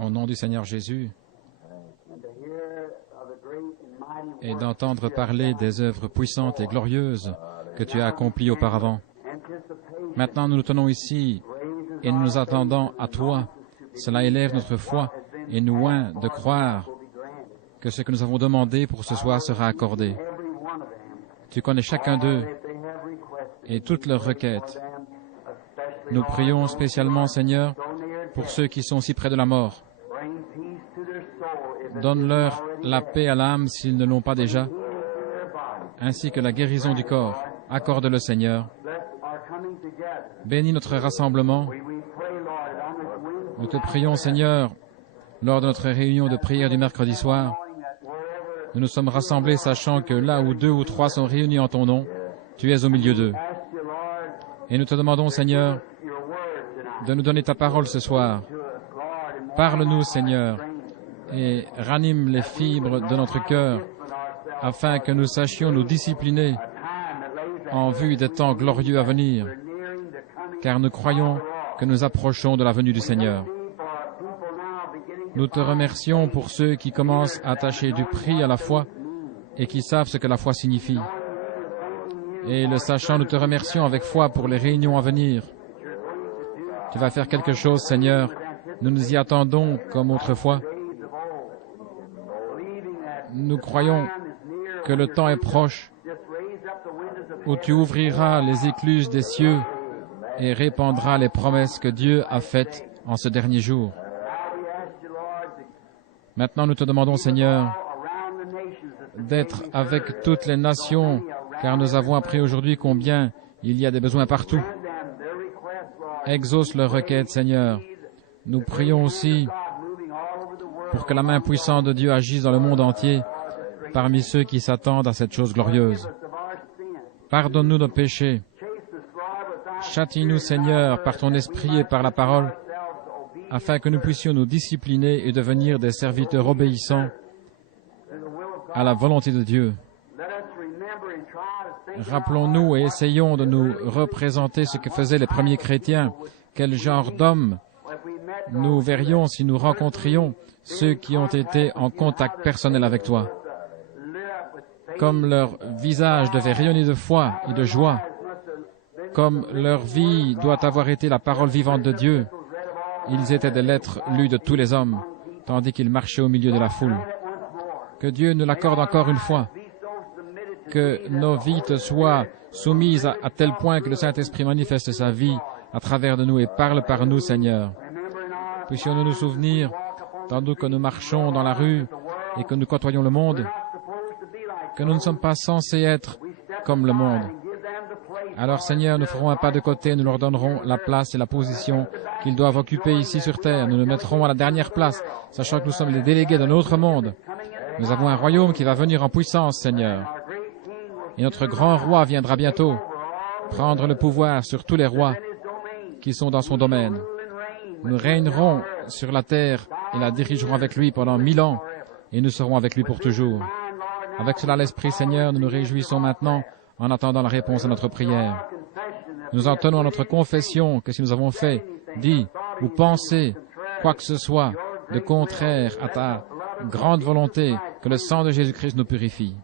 au nom du Seigneur Jésus, et d'entendre parler des œuvres puissantes et glorieuses que tu as accomplies auparavant. Maintenant, nous nous tenons ici et nous nous attendons à toi. Cela élève notre foi et nous oint de croire que ce que nous avons demandé pour ce soir sera accordé. Tu connais chacun d'eux et toutes leurs requêtes. Nous prions spécialement, Seigneur, pour ceux qui sont si près de la mort. Donne-leur la paix à l'âme s'ils ne l'ont pas déjà, ainsi que la guérison du corps. Accorde-le, Seigneur. Bénis notre rassemblement. Nous te prions, Seigneur, lors de notre réunion de prière du mercredi soir. Nous nous sommes rassemblés sachant que là où 2 ou 3 sont réunis en ton nom, tu es au milieu d'eux. Et nous te demandons, Seigneur, de nous donner ta parole ce soir. Parle-nous, Seigneur, et ranime les fibres de notre cœur, afin que nous sachions nous discipliner en vue des temps glorieux à venir, car nous croyons que nous approchons de la venue du Seigneur. Nous te remercions pour ceux qui commencent à attacher du prix à la foi et qui savent ce que la foi signifie. Et le sachant, nous te remercions avec foi pour les réunions à venir. Tu vas faire quelque chose, Seigneur. Nous nous y attendons comme autrefois. Nous croyons que le temps est proche où tu ouvriras les écluses des cieux et répandras les promesses que Dieu a faites en ce dernier jour. Maintenant, nous te demandons, Seigneur, d'être avec toutes les nations, car nous avons appris aujourd'hui combien il y a des besoins partout. Exauce leurs requêtes, Seigneur. Nous prions aussi pour que la main puissante de Dieu agisse dans le monde entier, parmi ceux qui s'attendent à cette chose glorieuse. Pardonne-nous nos péchés. Châtie-nous, Seigneur, par ton esprit et par la parole, afin que nous puissions nous discipliner et devenir des serviteurs obéissants à la volonté de Dieu. Rappelons-nous et essayons de nous représenter ce que faisaient les premiers chrétiens. Quel genre d'hommes nous verrions si nous rencontrions ceux qui ont été en contact personnel avec toi. Comme leur visage devait rayonner de foi et de joie, comme leur vie doit avoir été la parole vivante de Dieu, ils étaient des lettres lues de tous les hommes, tandis qu'ils marchaient au milieu de la foule. Que Dieu nous l'accorde encore une fois, que nos vies te soient soumises à tel point que le Saint-Esprit manifeste sa vie à travers de nous et parle par nous, Seigneur. Puissions-nous nous souvenir, tandis que nous marchons dans la rue et que nous côtoyons le monde, que nous ne sommes pas censés être comme le monde. Alors, Seigneur, nous ferons un pas de côté, nous leur donnerons la place et la position qu'ils doivent occuper ici sur terre. Nous nous mettrons à la dernière place, sachant que nous sommes les délégués d'un autre monde. Nous avons un royaume qui va venir en puissance, Seigneur. Et notre grand roi viendra bientôt prendre le pouvoir sur tous les rois qui sont dans son domaine. Nous régnerons sur la terre et la dirigerons avec lui pendant 1000 ans, et nous serons avec lui pour toujours. Avec cela, l'Esprit, Seigneur, nous nous réjouissons maintenant en attendant la réponse à notre prière. Nous en tenons à notre confession que si nous avons fait, dit ou pensé quoi que ce soit de contraire à ta grande volonté, que le sang de Jésus-Christ nous purifie.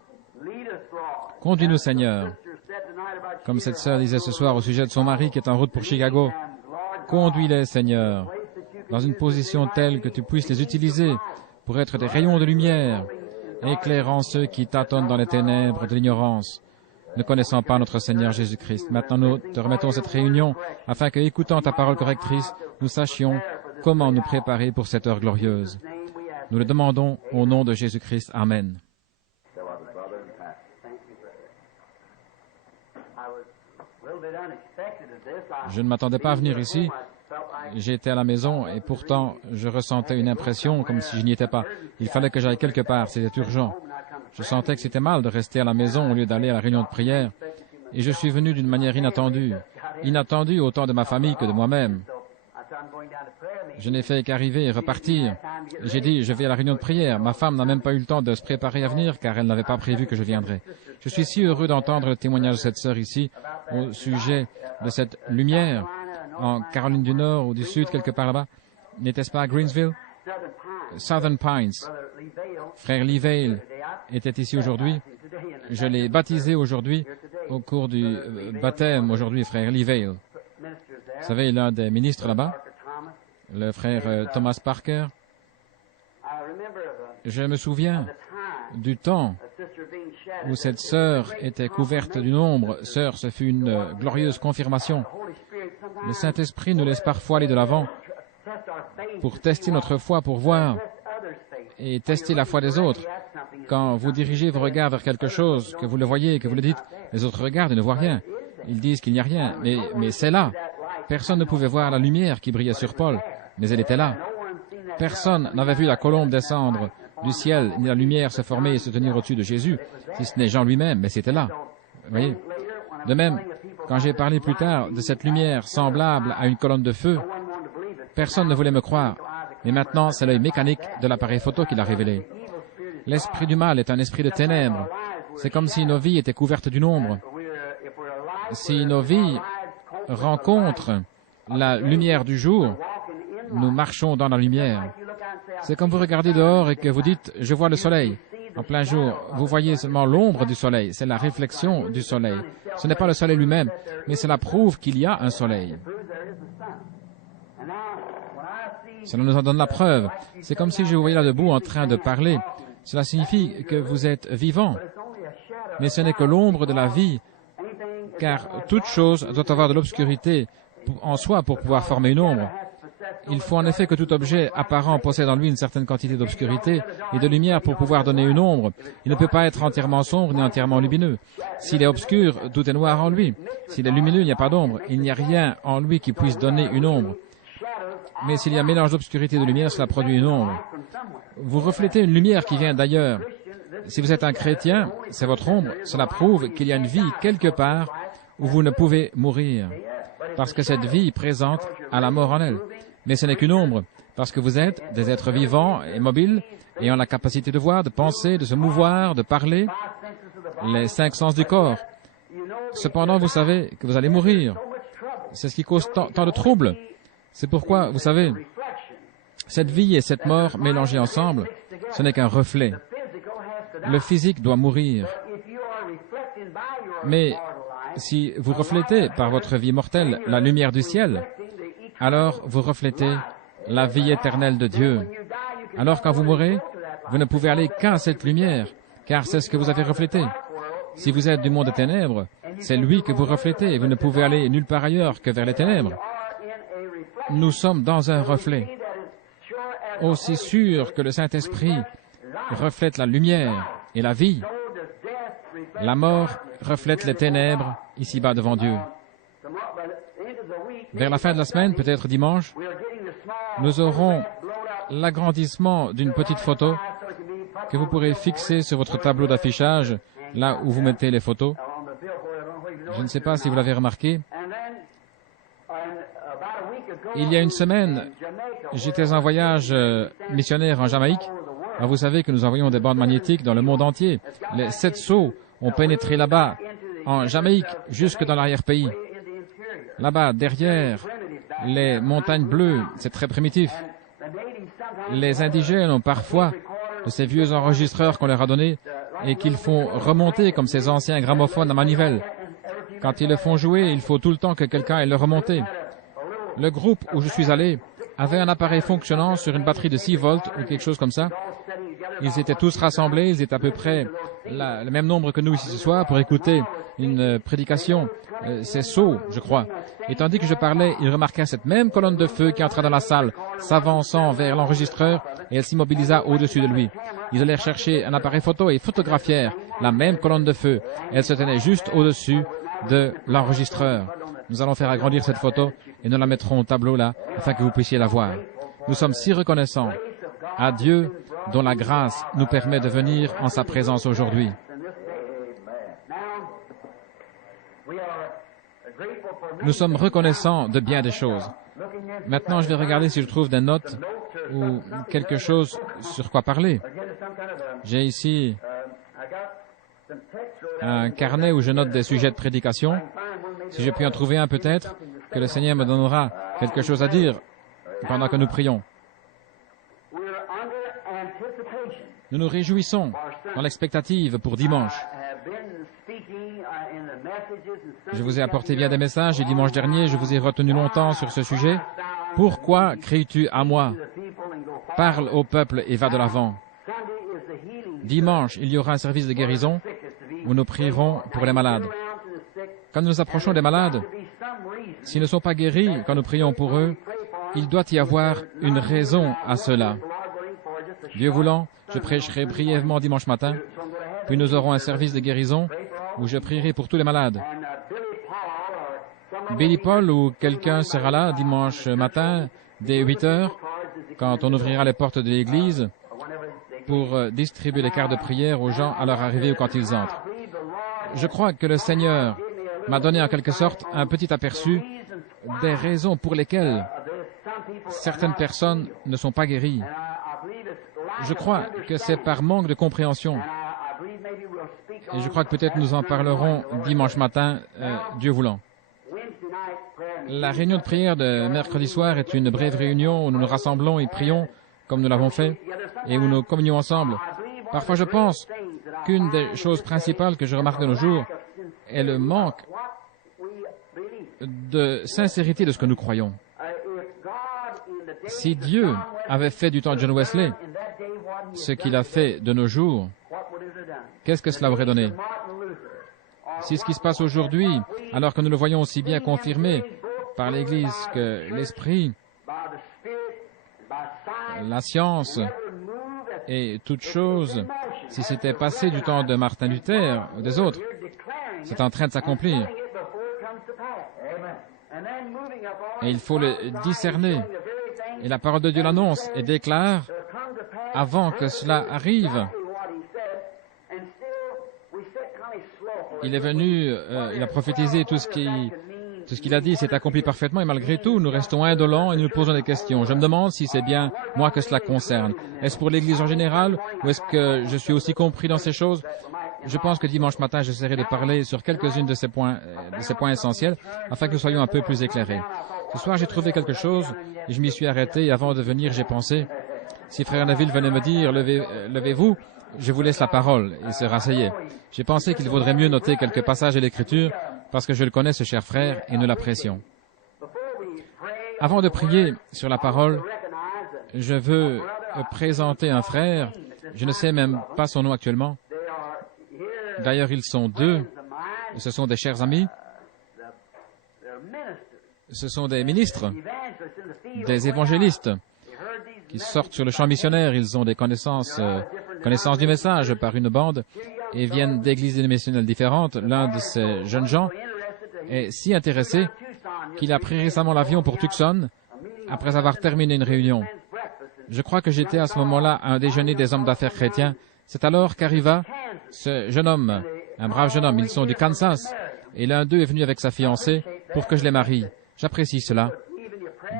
Conduis-nous, Seigneur. Comme cette sœur disait ce soir au sujet de son mari qui est en route pour Chicago, conduis-les, Seigneur, dans une position telle que tu puisses les utiliser pour être des rayons de lumière, éclairant ceux qui tâtonnent dans les ténèbres de l'ignorance, ne connaissant pas notre Seigneur Jésus-Christ. Maintenant, nous te remettons cette réunion afin que, écoutant ta parole correctrice, nous sachions comment nous préparer pour cette heure glorieuse. Nous le demandons au nom de Jésus-Christ. Amen. Je ne m'attendais pas à venir ici. J'étais à la maison et pourtant je ressentais une impression comme si je n'y étais pas. Il fallait que j'aille quelque part, c'était urgent. Je sentais que c'était mal de rester à la maison au lieu d'aller à la réunion de prière. Et je suis venu d'une manière inattendue. Inattendue autant de ma famille que de moi-même. Je n'ai fait qu'arriver et repartir. J'ai dit, je vais à la réunion de prière. Ma femme n'a même pas eu le temps de se préparer à venir car elle n'avait pas prévu que je viendrais. Je suis si heureux d'entendre le témoignage de cette sœur ici au sujet de cette lumière en Caroline du Nord ou du Sud, quelque part là-bas. N'était-ce pas à Greensville? Southern Pines. Frère Lee Vail était ici aujourd'hui. Je l'ai baptisé aujourd'hui au cours du baptême aujourd'hui, frère Lee Vail. Vous savez, l'un des ministres là-bas, le frère Thomas Parker. Je me souviens du temps où cette sœur était couverte d'une ombre. Sœur, ce fut une glorieuse confirmation. Le Saint-Esprit nous laisse parfois aller de l'avant pour tester notre foi, pour voir et tester la foi des autres. Quand vous dirigez vos regards vers quelque chose, que vous le voyez, que vous le dites, les autres regardent et ne voient rien. Ils disent qu'il n'y a rien, mais c'est là. Personne ne pouvait voir la lumière qui brillait sur Paul, mais elle était là. Personne n'avait vu la colombe descendre du ciel, ni la lumière se former et se tenir au-dessus de Jésus, si ce n'est Jean lui-même, mais c'était là. Vous voyez? De même, quand j'ai parlé plus tard de cette lumière semblable à une colonne de feu, personne ne voulait me croire. Mais maintenant, c'est l'œil mécanique de l'appareil photo qui l'a révélé. L'esprit du mal est un esprit de ténèbres. C'est comme si nos vies étaient couvertes d'une ombre. Si nos vies rencontrent la lumière du jour, nous marchons dans la lumière. C'est comme vous regardez dehors et que vous dites « je vois le soleil ». En plein jour, vous voyez seulement l'ombre du soleil, c'est la réflexion du soleil. Ce n'est pas le soleil lui-même, mais cela prouve qu'il y a un soleil. Cela nous en donne la preuve. C'est comme si je vous voyais là debout en train de parler. Cela signifie que vous êtes vivant. Mais ce n'est que l'ombre de la vie, car toute chose doit avoir de l'obscurité en soi pour pouvoir former une ombre. Il faut en effet que tout objet apparent possède en lui une certaine quantité d'obscurité et de lumière pour pouvoir donner une ombre. Il ne peut pas être entièrement sombre ni entièrement lumineux. S'il est obscur, tout est noir en lui. S'il est lumineux, il n'y a pas d'ombre. Il n'y a rien en lui qui puisse donner une ombre. Mais s'il y a un mélange d'obscurité et de lumière, cela produit une ombre. Vous reflétez une lumière qui vient d'ailleurs. Si vous êtes un chrétien, c'est votre ombre. Cela prouve qu'il y a une vie quelque part où vous ne pouvez mourir, parce que cette vie présente a la mort en elle. Mais ce n'est qu'une ombre, parce que vous êtes des êtres vivants et mobiles, ayant la capacité de voir, de penser, de se mouvoir, de parler, les 5 sens du corps. Cependant, vous savez que vous allez mourir. C'est ce qui cause tant de troubles. C'est pourquoi, vous savez, cette vie et cette mort mélangées ensemble, ce n'est qu'un reflet. Le physique doit mourir. Mais si vous reflétez par votre vie mortelle la lumière du ciel, alors vous reflétez la vie éternelle de Dieu. Alors quand vous mourrez, vous ne pouvez aller qu'à cette lumière, car c'est ce que vous avez reflété. Si vous êtes du monde des ténèbres, c'est lui que vous reflétez, et vous ne pouvez aller nulle part ailleurs que vers les ténèbres. Nous sommes dans un reflet. Aussi sûr que le Saint-Esprit reflète la lumière et la vie, la mort reflète les ténèbres ici-bas devant Dieu. Vers la fin de la semaine, peut-être dimanche, nous aurons l'agrandissement d'une petite photo que vous pourrez fixer sur votre tableau d'affichage, là où vous mettez les photos. Je ne sais pas si vous l'avez remarqué. Il y a une semaine, j'étais en voyage missionnaire en Jamaïque. Alors vous savez que nous envoyons des bandes magnétiques dans le monde entier. Les 7 sceaux ont pénétré là-bas, en Jamaïque, jusque dans l'arrière-pays. Là-bas, derrière les montagnes bleues, c'est très primitif. Les indigènes ont parfois de ces vieux enregistreurs qu'on leur a donnés et qu'ils font remonter comme ces anciens gramophones à manivelle. Quand ils le font jouer, il faut tout le temps que quelqu'un ait le remonté. Le groupe où je suis allé avait un appareil fonctionnant sur une batterie de 6 volts ou quelque chose comme ça. Ils étaient tous rassemblés, ils étaient à peu près le même nombre que nous ici ce soir pour écouter une prédication. C'est Sceaux, je crois. Et tandis que je parlais, ils remarquaient cette même colonne de feu qui entrait dans la salle, s'avançant vers l'enregistreur, et elle s'immobilisa au-dessus de lui. Ils allèrent chercher un appareil photo et photographièrent la même colonne de feu. Elle se tenait juste au-dessus de l'enregistreur. Nous allons faire agrandir cette photo et nous la mettrons au tableau là, afin que vous puissiez la voir. Nous sommes si reconnaissants à Dieu dont la grâce nous permet de venir en sa présence aujourd'hui. Nous sommes reconnaissants de bien des choses. Maintenant, je vais regarder si je trouve des notes ou quelque chose sur quoi parler. J'ai ici un carnet où je note des sujets de prédication. Si je puis en trouver un peut-être, que le Seigneur me donnera quelque chose à dire. pendant que nous prions. Nous nous réjouissons dans l'expectative pour dimanche. Je vous ai apporté bien des messages et dimanche dernier, je vous ai retenu longtemps sur ce sujet. Pourquoi cries-tu à moi? Parle au peuple et va de l'avant. Dimanche, il y aura un service de guérison où nous prierons pour les malades. Quand nous approchons des malades, s'ils ne sont pas guéris quand nous prions pour eux, il doit y avoir une raison à cela. Dieu voulant, je prêcherai brièvement dimanche matin, puis nous aurons un service de guérison où je prierai pour tous les malades. Billy Paul ou quelqu'un sera là dimanche matin dès 8 heures, quand on ouvrira les portes de l'église pour distribuer les cartes de prière aux gens à leur arrivée ou quand ils entrent. Je crois que le Seigneur m'a donné en quelque sorte un petit aperçu des raisons pour lesquelles certaines personnes ne sont pas guéries. Je crois que c'est par manque de compréhension. Et je crois que peut-être nous en parlerons dimanche matin, Dieu voulant. La réunion de prière de mercredi soir est une brève réunion où nous nous rassemblons et prions comme nous l'avons fait et où nous communions ensemble. Parfois, je pense qu'une des choses principales que je remarque de nos jours est le manque de sincérité de ce que nous croyons. Si Dieu avait fait du temps de John Wesley ce qu'il a fait de nos jours, qu'est-ce que cela aurait donné? Si ce qui se passe aujourd'hui, alors que nous le voyons aussi bien confirmé par l'Église que l'Esprit, la science et toutes choses, si c'était passé du temps de Martin Luther ou des autres, c'est en train de s'accomplir. Et il faut le discerner. Et la parole de Dieu l'annonce et déclare avant que cela arrive. Il est venu, il a prophétisé tout ce qu'il a dit, s'est accompli parfaitement et malgré tout, nous restons indolents et nous nous posons des questions. Je me demande si c'est bien moi que cela concerne. Est-ce pour l'Église en général ou est-ce que je suis aussi compris dans ces choses? Je pense que dimanche matin, j'essaierai de parler sur quelques-unes de ces points essentiels afin que nous soyons un peu plus éclairés. Ce soir, j'ai trouvé quelque chose et je m'y suis arrêté et avant de venir, j'ai pensé, si Frère Neville venait me dire, levez-vous, je vous laisse la parole et se rasseyez. J'ai pensé qu'il vaudrait mieux noter quelques passages de l'Écriture parce que je le connais, ce cher frère, et nous l'apprécions. Avant de prier sur la parole, je veux présenter un frère, je ne sais même pas son nom actuellement. D'ailleurs, ils sont deux, ce sont des chers amis, ce sont des ministres, des évangélistes qui sortent sur le champ missionnaire, ils ont des connaissances du message par une bande et viennent d'églises dénominationnelles différentes. L'un de ces jeunes gens est si intéressé qu'il a pris récemment l'avion pour Tucson après avoir terminé une réunion. Je crois que j'étais à ce moment-là à un déjeuner des hommes d'affaires chrétiens. C'est alors qu'arriva ce jeune homme, un brave jeune homme. Ils sont du Kansas et l'un d'eux est venu avec sa fiancée pour que je les marie. J'apprécie cela.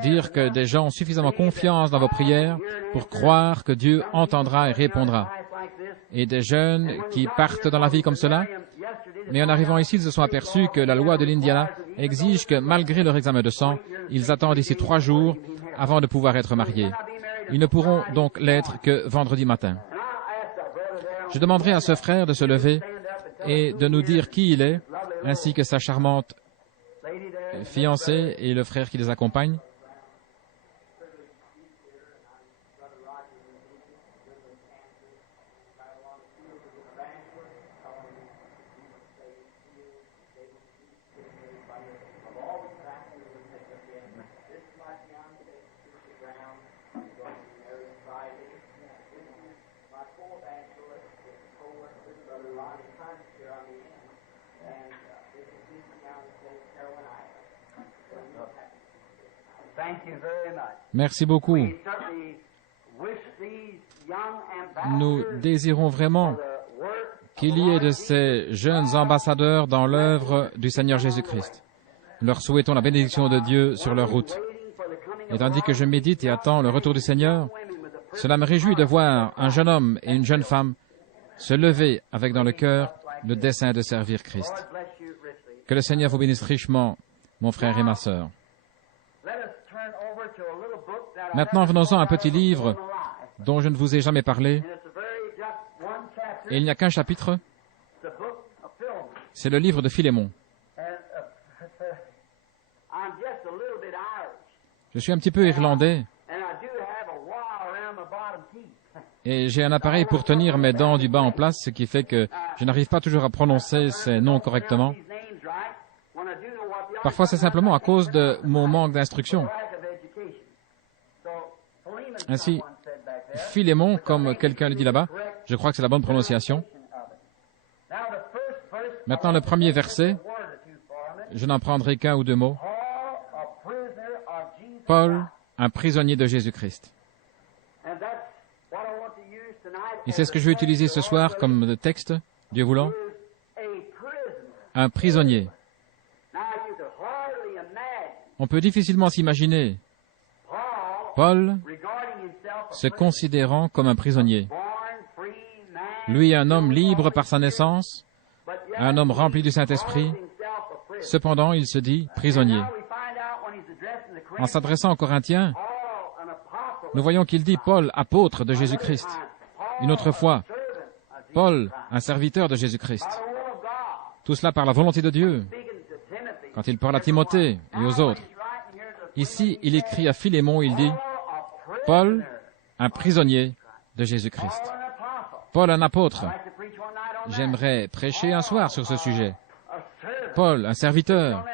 Dire que des gens ont suffisamment confiance dans vos prières pour croire que Dieu entendra et répondra. Et des jeunes qui partent dans la vie comme cela, mais en arrivant ici, ils se sont aperçus que la loi de l'Indiana exige que malgré leur examen de sang, ils attendent ici 3 jours avant de pouvoir être mariés. Ils ne pourront donc l'être que vendredi matin. Je demanderai à ce frère de se lever et de nous dire qui il est, ainsi que sa charmante fiancée et le frère qui les accompagne. Merci beaucoup. Nous désirons vraiment qu'il y ait de ces jeunes ambassadeurs dans l'œuvre du Seigneur Jésus-Christ. Nous leur souhaitons la bénédiction de Dieu sur leur route. Et tandis que je médite et attends le retour du Seigneur, cela me réjouit de voir un jeune homme et une jeune femme se lever avec dans le cœur le dessein de servir Christ. Que le Seigneur vous bénisse richement, mon frère et ma sœur. Maintenant, venons-en à un petit livre dont je ne vous ai jamais parlé. Et il n'y a qu'un chapitre. C'est le livre de Philémon. Je suis un petit peu irlandais. Et j'ai un appareil pour tenir mes dents du bas en place, ce qui fait que je n'arrive pas toujours à prononcer ces noms correctement. Parfois, c'est simplement à cause de mon manque d'instruction. Ainsi, Philémon, comme quelqu'un le dit là-bas, je crois que c'est la bonne prononciation. Maintenant, le premier verset, je n'en prendrai qu'un ou deux mots. Paul, un prisonnier de Jésus-Christ. Et c'est ce que je vais utiliser ce soir comme texte, Dieu voulant. Un prisonnier. On peut difficilement s'imaginer Paul se considérant comme un prisonnier. Lui, un homme libre par sa naissance, un homme rempli du Saint-Esprit. Cependant, il se dit prisonnier. En s'adressant aux Corinthiens, nous voyons qu'il dit Paul, apôtre de Jésus-Christ. Une autre fois, Paul, un serviteur de Jésus-Christ. Tout cela par la volonté de Dieu. Quand il parle à Timothée et aux autres. Ici, il écrit à Philémon, il dit Paul, un prisonnier de Jésus-Christ. Paul, un apôtre. J'aimerais prêcher un soir sur ce sujet. Paul, un serviteur.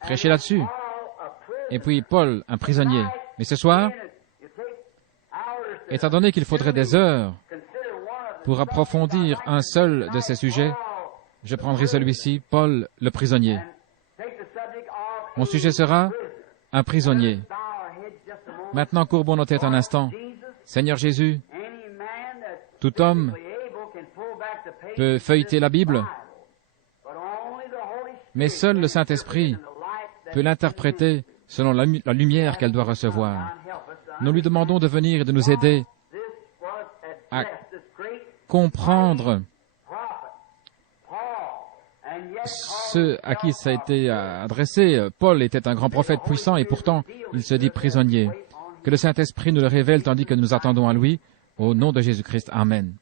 Prêcher là-dessus. Et puis Paul, un prisonnier. Mais ce soir, étant donné qu'il faudrait des heures pour approfondir un seul de ces sujets, je prendrai celui-ci, Paul, le prisonnier. Mon sujet sera un prisonnier. Maintenant, courbons nos têtes un instant. Seigneur Jésus, tout homme peut feuilleter la Bible, mais seul le Saint-Esprit peut l'interpréter selon la lumière qu'elle doit recevoir. Nous lui demandons de venir et de nous aider à comprendre ceux à qui ça a été adressé. Paul était un grand prophète puissant et pourtant il se dit prisonnier. Que le Saint-Esprit nous le révèle tandis que nous attendons à lui. Au nom de Jésus-Christ. Amen.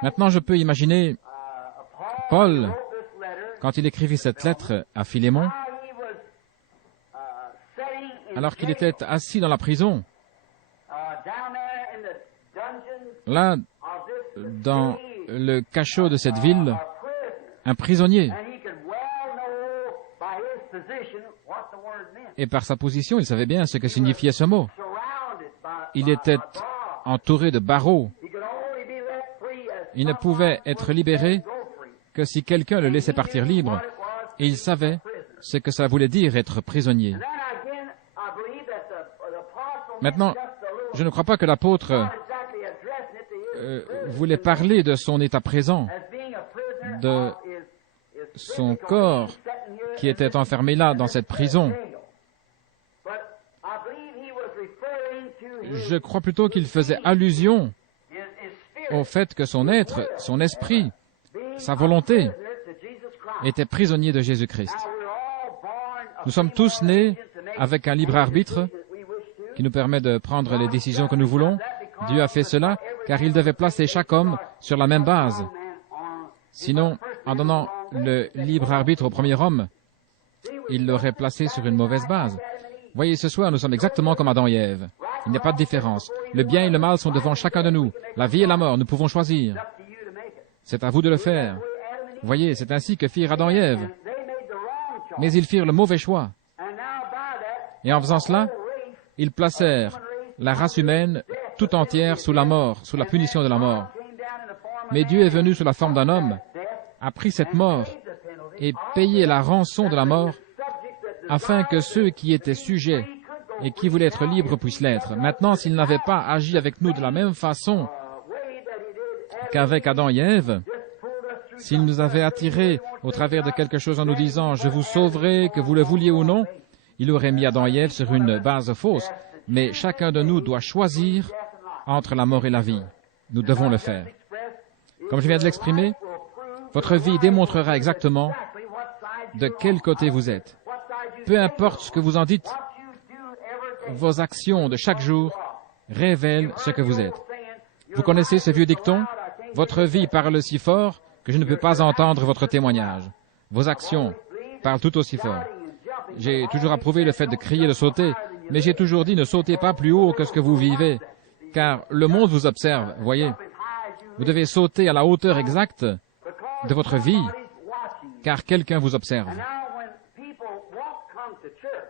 Maintenant, je peux imaginer Paul, quand il écrivit cette lettre à Philémon, alors qu'il était assis dans la prison, là, dans le cachot de cette ville, un prisonnier. Et par sa position, il savait bien ce que signifiait ce mot. Il était entouré de barreaux. Il ne pouvait être libéré que si quelqu'un le laissait partir libre. Et il savait ce que ça voulait dire être prisonnier. Maintenant, je ne crois pas que l'apôtre voulait parler de son état présent, de son corps qui était enfermé là, dans cette prison. Je crois plutôt qu'il faisait allusion au fait que son être, son esprit, sa volonté, était prisonnier de Jésus-Christ. Nous sommes tous nés avec un libre arbitre qui nous permet de prendre les décisions que nous voulons. Dieu a fait cela car il devait placer chaque homme sur la même base. Sinon, en donnant le libre arbitre au premier homme, il l'aurait placé sur une mauvaise base. Voyez, ce soir, nous sommes exactement comme Adam et Ève. Il n'y a pas de différence. Le bien et le mal sont devant chacun de nous. La vie et la mort, nous pouvons choisir. C'est à vous de le faire. Voyez, c'est ainsi que firent Adam et Ève. Mais ils firent le mauvais choix. Et en faisant cela, ils placèrent la race humaine tout entière sous la mort, sous la punition de la mort. Mais Dieu est venu sous la forme d'un homme, a pris cette mort et payé la rançon de la mort, afin que ceux qui étaient sujets et qui voulaient être libres puissent l'être. Maintenant, s'il n'avait pas agi avec nous de la même façon qu'avec Adam et Ève, s'il nous avait attirés au travers de quelque chose en nous disant « Je vous sauverai, que vous le vouliez ou non », il aurait mis Adam et Ève sur une base fausse. Mais chacun de nous doit choisir entre la mort et la vie. Nous devons le faire. Comme je viens de l'exprimer, votre vie démontrera exactement de quel côté vous êtes. Peu importe ce que vous en dites, vos actions de chaque jour révèlent ce que vous êtes. Vous connaissez ce vieux dicton? Votre vie parle si fort que je ne peux pas entendre votre témoignage. Vos actions parlent tout aussi fort. J'ai toujours approuvé le fait de crier, de sauter, mais j'ai toujours dit ne sautez pas plus haut que ce que vous vivez, car le monde vous observe, voyez. Vous devez sauter à la hauteur exacte de votre vie, car quelqu'un vous observe.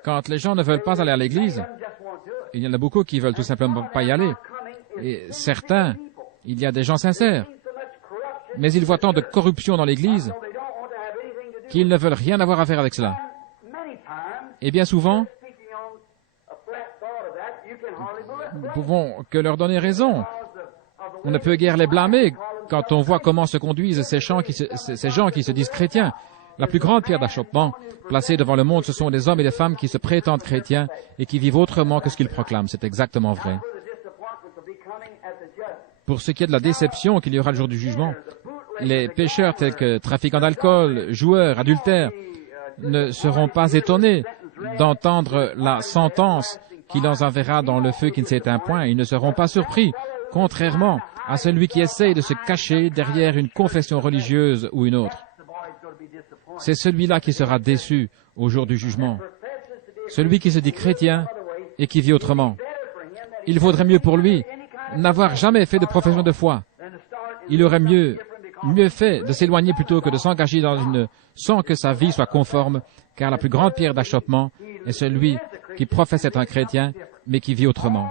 Quand les gens ne veulent pas aller à l'église, il y en a beaucoup qui veulent tout simplement pas y aller. Et certains, il y a des gens sincères, mais ils voient tant de corruption dans l'église qu'ils ne veulent rien avoir à faire avec cela. Et bien souvent, nous pouvons que leur donner raison. On ne peut guère les blâmer quand on voit comment se conduisent ces gens qui se disent chrétiens. La plus grande pierre d'achoppement placée devant le monde, ce sont des hommes et des femmes qui se prétendent chrétiens et qui vivent autrement que ce qu'ils proclament. C'est exactement vrai. Pour ce qui est de la déception qu'il y aura le jour du jugement, les pécheurs tels que trafiquants d'alcool, joueurs, adultères, ne seront pas étonnés d'entendre la sentence qui les enverra dans le feu qui ne s'éteint point. Ils ne seront pas surpris, contrairement à celui qui essaye de se cacher derrière une confession religieuse ou une autre. C'est celui-là qui sera déçu au jour du jugement. Celui qui se dit chrétien et qui vit autrement. Il vaudrait mieux pour lui n'avoir jamais fait de profession de foi. Il aurait mieux fait de s'éloigner plutôt que de s'engager sans que sa vie soit conforme, car la plus grande pierre d'achoppement est celui qui professe être un chrétien, mais qui vit autrement.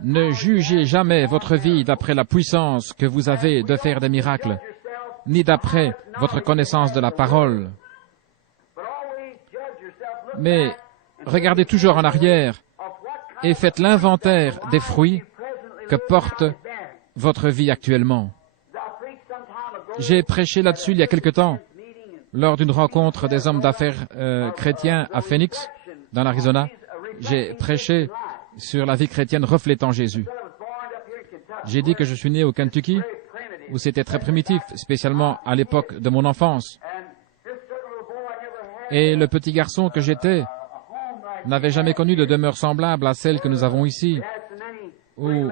Ne jugez jamais votre vie d'après la puissance que vous avez de faire des miracles, ni d'après votre connaissance de la parole. Mais regardez toujours en arrière et faites l'inventaire des fruits que porte votre vie actuellement. J'ai prêché là-dessus il y a quelque temps, lors d'une rencontre des hommes d'affaires chrétiens à Phoenix, dans l'Arizona. J'ai prêché sur la vie chrétienne reflétant Jésus. J'ai dit que je suis né au Kentucky, où c'était très primitif, spécialement à l'époque de mon enfance. Et le petit garçon que j'étais n'avait jamais connu de demeure semblable à celle que nous avons ici, où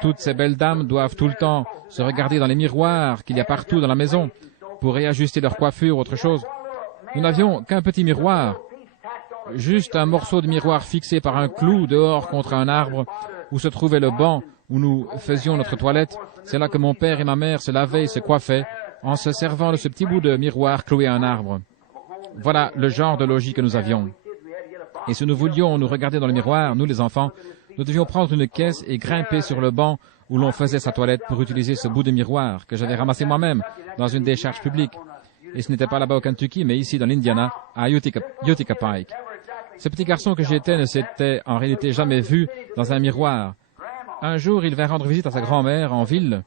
toutes ces belles dames doivent tout le temps se regarder dans les miroirs qu'il y a partout dans la maison pour réajuster leur coiffure ou autre chose. Nous n'avions qu'un petit miroir, juste un morceau de miroir fixé par un clou dehors contre un arbre où se trouvait le banc où nous faisions notre toilette. C'est là que mon père et ma mère se lavaient et se coiffaient en se servant de ce petit bout de miroir cloué à un arbre. Voilà le genre de logis que nous avions. Et si nous voulions nous regarder dans le miroir, nous les enfants, nous devions prendre une caisse et grimper sur le banc où l'on faisait sa toilette pour utiliser ce bout de miroir que j'avais ramassé moi-même dans une décharge publique. Et ce n'était pas là-bas au Kentucky, mais ici dans l'Indiana, à Utica Pike. Ce petit garçon que j'étais ne s'était en réalité jamais vu dans un miroir. Un jour, il vint rendre visite à sa grand-mère en ville.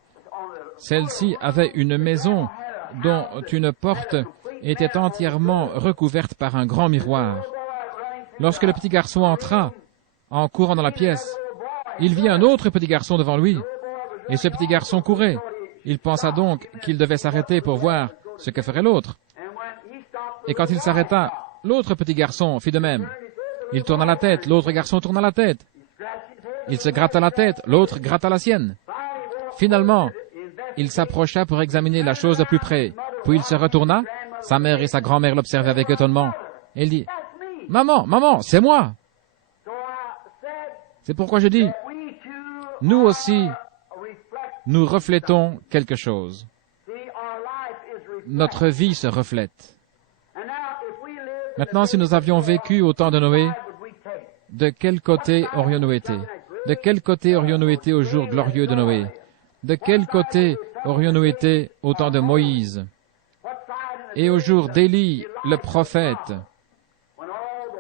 Celle-ci avait une maison dont une porte était entièrement recouverte par un grand miroir. Lorsque le petit garçon entra, en courant dans la pièce, il vit un autre petit garçon devant lui, et ce petit garçon courait. Il pensa donc qu'il devait s'arrêter pour voir ce que ferait l'autre. Et quand il s'arrêta, l'autre petit garçon fit de même. Il tourna la tête, l'autre garçon tourna la tête. Il se gratta la tête, l'autre gratta la sienne. Finalement, il s'approcha pour examiner la chose de plus près. Puis il se retourna. Sa mère et sa grand-mère l'observaient avec étonnement. Et il dit, « Maman, maman, c'est moi !» C'est pourquoi je dis, nous aussi, nous reflétons quelque chose. Notre vie se reflète. Maintenant, si nous avions vécu au temps de Noé, de quel côté aurions-nous été? De quel côté aurions-nous été au jour glorieux de Noé? De quel côté aurions-nous été au temps de Moïse? Et au jour d'Élie, le prophète,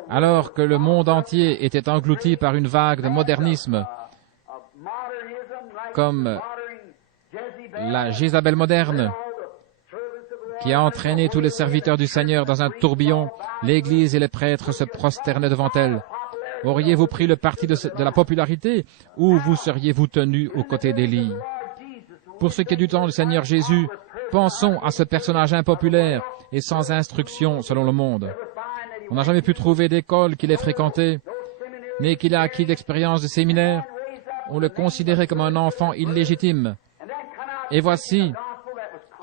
alors que le monde entier était englouti par une vague de modernisme, comme la Jézabel moderne, qui a entraîné tous les serviteurs du Seigneur dans un tourbillon, l'Église et les prêtres se prosternaient devant elle. Auriez-vous pris le parti de la popularité, ou vous seriez-vous tenu aux côtés d'Élie? Pour ce qui est du temps du Seigneur Jésus, pensons à ce personnage impopulaire et sans instruction selon le monde. On n'a jamais pu trouver d'école qu'il ait fréquentée, ni qu'il ait acquis d'expérience de séminaire. On le considérait comme un enfant illégitime. Et voici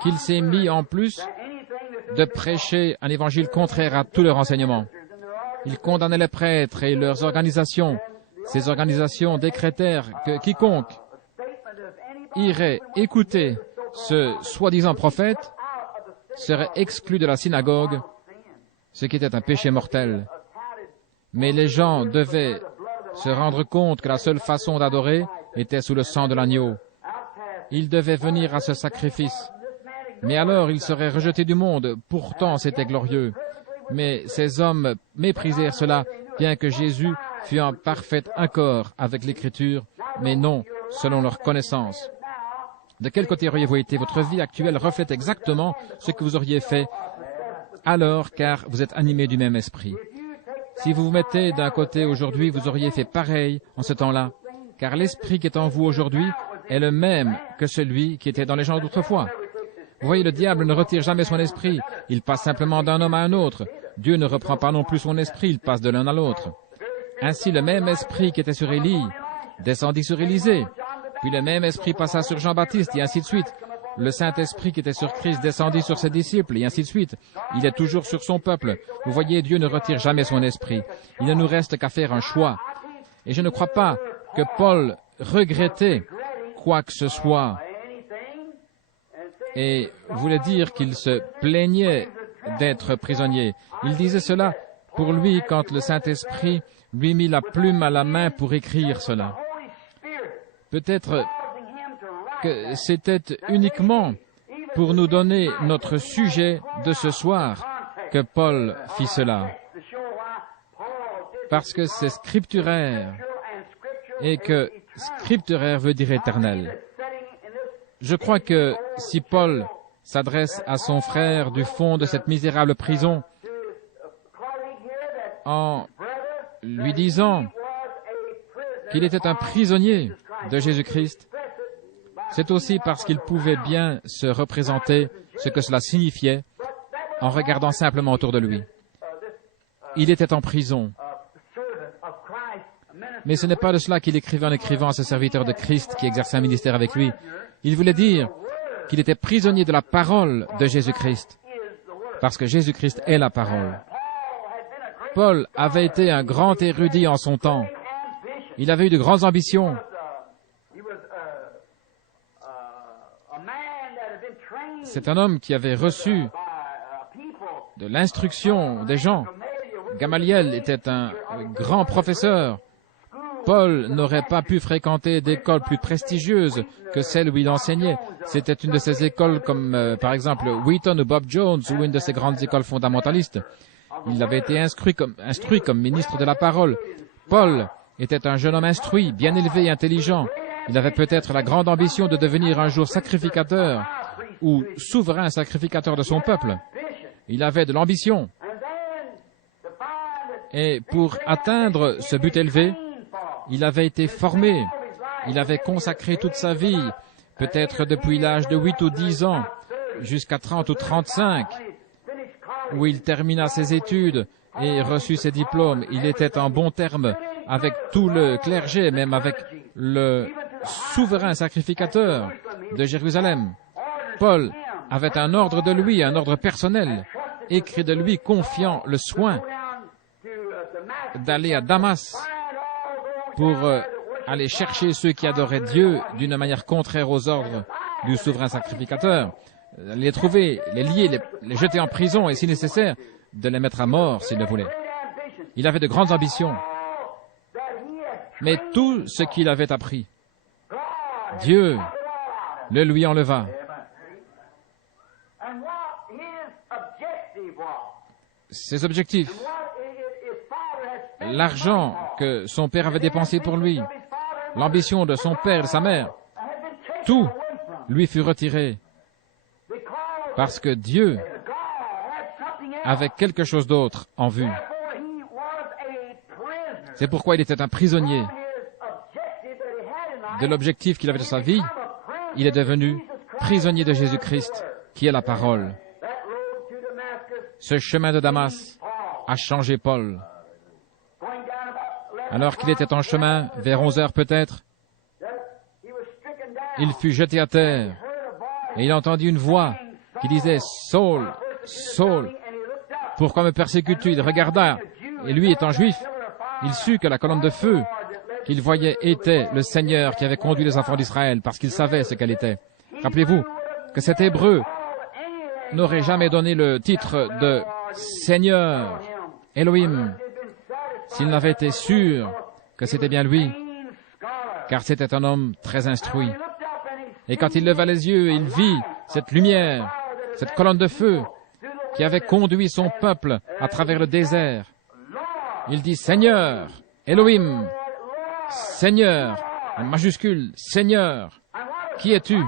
qu'il s'est mis en plus de prêcher un évangile contraire à tout leur enseignement. Il condamnait les prêtres et leurs organisations. Ces organisations décrétèrent que quiconque irait écouter ce soi-disant prophète serait exclu de la synagogue, ce qui était un péché mortel. Mais les gens devaient se rendre compte que la seule façon d'adorer était sous le sang de l'agneau. Ils devaient venir à ce sacrifice. Mais alors ils seraient rejetés du monde. Pourtant c'était glorieux. Mais ces hommes méprisèrent cela, bien que Jésus fût en parfait accord avec l'Écriture, mais non selon leur connaissance. De quel côté auriez-vous été? Votre vie actuelle reflète exactement ce que vous auriez fait alors, car vous êtes animé du même esprit. Si vous vous mettez d'un côté aujourd'hui, vous auriez fait pareil en ce temps-là, car l'esprit qui est en vous aujourd'hui est le même que celui qui était dans les gens d'autrefois. Vous voyez, le diable ne retire jamais son esprit, il passe simplement d'un homme à un autre. Dieu ne reprend pas non plus son esprit, il passe de l'un à l'autre. Ainsi, le même esprit qui était sur Élie descendit sur Élisée, puis le même esprit passa sur Jean-Baptiste, et ainsi de suite. Le Saint-Esprit qui était sur Christ descendit sur ses disciples, et ainsi de suite. Il est toujours sur son peuple. Vous voyez, Dieu ne retire jamais son esprit. Il ne nous reste qu'à faire un choix. Et je ne crois pas que Paul regrettait quoi que ce soit et voulait dire qu'il se plaignait d'être prisonnier. Il disait cela pour lui quand le Saint-Esprit lui mit la plume à la main pour écrire cela. Peut-être que c'était uniquement pour nous donner notre sujet de ce soir que Paul fit cela. Parce que c'est scripturaire et que scripturaire veut dire éternel. Je crois que si Paul s'adresse à son frère du fond de cette misérable prison en lui disant qu'il était un prisonnier de Jésus-Christ, c'est aussi parce qu'il pouvait bien se représenter ce que cela signifiait en regardant simplement autour de lui. Il était en prison. Mais ce n'est pas de cela qu'il écrivait en écrivant à ce serviteur de Christ qui exerçait un ministère avec lui. Il voulait dire qu'il était prisonnier de la parole de Jésus-Christ, parce que Jésus-Christ est la parole. Paul avait été un grand érudit en son temps. Il avait eu de grandes ambitions. C'est un homme qui avait reçu de l'instruction des gens. Gamaliel était un grand professeur. Paul n'aurait pas pu fréquenter d'écoles plus prestigieuses que celle où il enseignait. C'était une de ces écoles comme, par exemple, Wheaton ou Bob Jones ou une de ces grandes écoles fondamentalistes. Il avait été instruit comme ministre de la parole. Paul était un jeune homme instruit, bien élevé et intelligent. Il avait peut-être la grande ambition de devenir un jour sacrificateur ou souverain sacrificateur de son peuple. Il avait de l'ambition. Et pour atteindre ce but élevé, il avait été formé. Il avait consacré toute sa vie, peut-être depuis l'âge de 8 ou 10 ans, jusqu'à 30 ou 35, où il termina ses études et reçut ses diplômes. Il était en bons termes avec tout le clergé, même avec le souverain sacrificateur de Jérusalem. Paul avait un ordre de lui, un ordre personnel, écrit de lui confiant le soin d'aller à Damas pour aller chercher ceux qui adoraient Dieu d'une manière contraire aux ordres du souverain sacrificateur, les trouver, les lier, les jeter en prison et, si nécessaire, de les mettre à mort s'il le voulait. Il avait de grandes ambitions. Mais tout ce qu'il avait appris, Dieu le lui enleva. Ses objectifs, l'argent que son père avait dépensé pour lui, l'ambition de son père et de sa mère, tout lui fut retiré parce que Dieu avait quelque chose d'autre en vue. C'est pourquoi il était un prisonnier. De l'objectif qu'il avait de sa vie, il est devenu prisonnier de Jésus-Christ, qui est la parole. Ce chemin de Damas, a changé Paul. Alors qu'il était en chemin, vers 11 heures peut-être, il fut jeté à terre et il entendit une voix qui disait « Saul, Saul, pourquoi me persécutes-tu » Il regarda et lui étant juif, il sut que la colonne de feu qu'il voyait était le Seigneur qui avait conduit les enfants d'Israël parce qu'il savait ce qu'elle était. Rappelez-vous que cet Hébreu n'aurait jamais donné le titre de Seigneur, Elohim, s'il n'avait été sûr que c'était bien lui, car c'était un homme très instruit. Et quand il leva les yeux, il vit cette lumière, cette colonne de feu qui avait conduit son peuple à travers le désert. Il dit « Seigneur, Elohim, Seigneur, en majuscule, Seigneur, qui es-tu »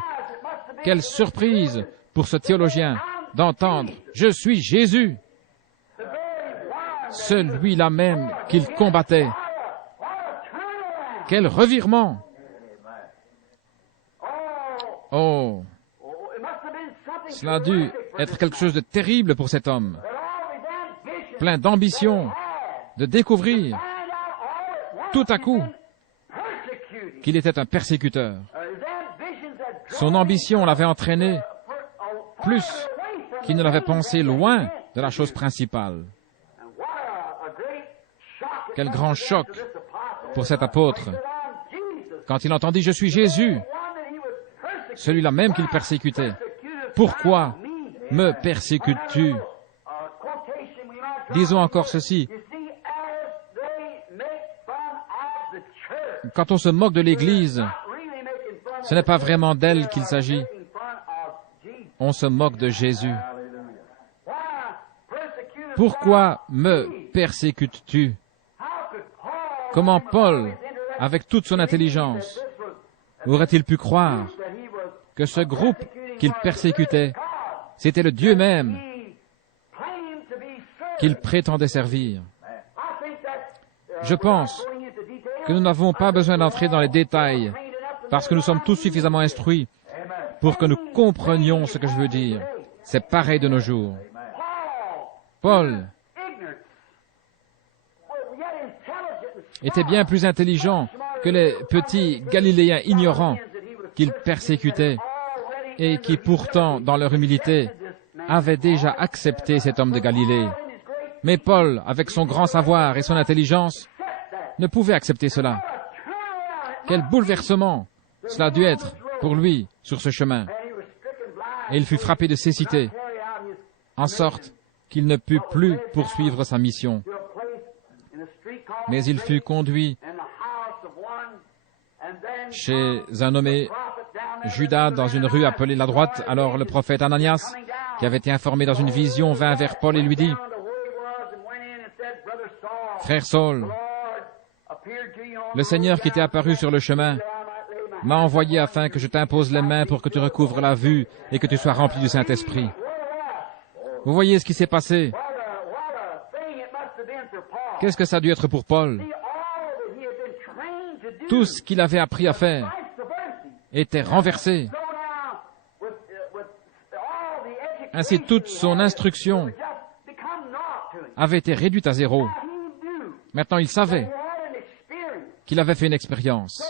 Quelle surprise pour ce théologien d'entendre « Je suis Jésus », celui-là même qu'il combattait. Quel revirement! Oh, cela a dû être quelque chose de terrible pour cet homme, plein d'ambition, de découvrir tout à coup qu'il était un persécuteur. Son ambition l'avait entraîné plus qu'il ne l'avait pensé loin de la chose principale. Quel grand choc pour cet apôtre quand il entendit « Je suis Jésus », celui-là même qu'il persécutait. Pourquoi me persécutes-tu? Disons encore ceci. Quand on se moque de l'Église, ce n'est pas vraiment d'elle qu'il s'agit. On se moque de Jésus. Pourquoi me persécutes-tu? Comment Paul, avec toute son intelligence, aurait-il pu croire que ce groupe qu'il persécutait, c'était le Dieu même qu'il prétendait servir? Je pense que nous n'avons pas besoin d'entrer dans les détails, parce que nous sommes tous suffisamment instruits pour que nous comprenions ce que je veux dire. C'est pareil de nos jours. Paul était bien plus intelligent que les petits Galiléens ignorants qu'il persécutait et qui pourtant, dans leur humilité, avaient déjà accepté cet homme de Galilée. Mais Paul, avec son grand savoir et son intelligence, ne pouvait accepter cela. Quel bouleversement cela a dû être pour lui sur ce chemin. Et il fut frappé de cécité, en sorte qu'il ne put plus poursuivre sa mission. Mais il fut conduit chez un nommé Judas dans une rue appelée la droite. Alors le prophète Ananias, qui avait été informé dans une vision, vint vers Paul et lui dit « Frère Saul, le Seigneur qui t'est apparu sur le chemin m'a envoyé afin que je t'impose les mains pour que tu recouvres la vue et que tu sois rempli du Saint-Esprit. » Vous voyez ce qui s'est passé. Qu'est-ce que ça a dû être pour Paul? Tout ce qu'il avait appris à faire était renversé. Ainsi, toute son instruction avait été réduite à zéro. Maintenant, il savait qu'il avait fait une expérience.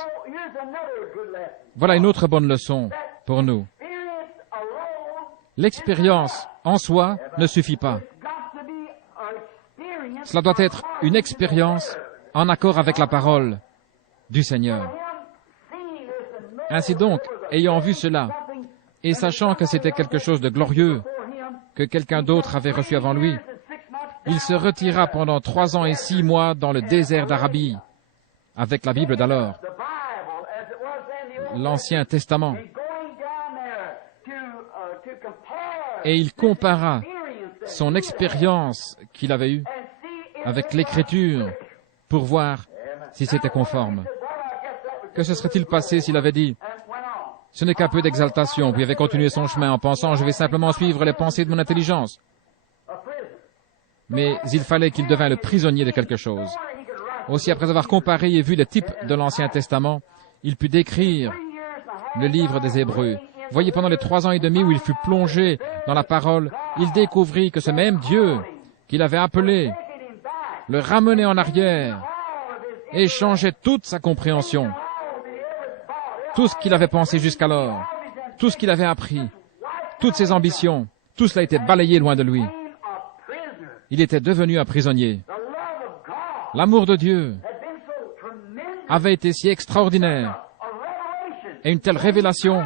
Voilà une autre bonne leçon pour nous. L'expérience en soi ne suffit pas. Cela doit être une expérience en accord avec la parole du Seigneur. Ainsi donc, ayant vu cela, et sachant que c'était quelque chose de glorieux, que quelqu'un d'autre avait reçu avant lui, il se retira pendant 3 ans et 6 mois dans le désert d'Arabie, avec la Bible d'alors, l'Ancien Testament. Et il compara son expérience qu'il avait eue avec l'Écriture pour voir si c'était conforme. Que se serait-il passé s'il avait dit « Ce n'est qu'un peu d'exaltation », puis avait continué son chemin en pensant « Je vais simplement suivre les pensées de mon intelligence ». Mais il fallait qu'il devînt le prisonnier de quelque chose. Aussi, après avoir comparé et vu les types de l'Ancien Testament, il put décrire le livre des Hébreux. Voyez, pendant les 3 ans et demi où il fut plongé dans la parole, il découvrit que ce même Dieu qu'il avait appelé le ramenait en arrière et changeait toute sa compréhension. Tout ce qu'il avait pensé jusqu'alors, tout ce qu'il avait appris, toutes ses ambitions, tout cela était balayé loin de lui. Il était devenu un prisonnier. L'amour de Dieu avait été si extraordinaire et une telle révélation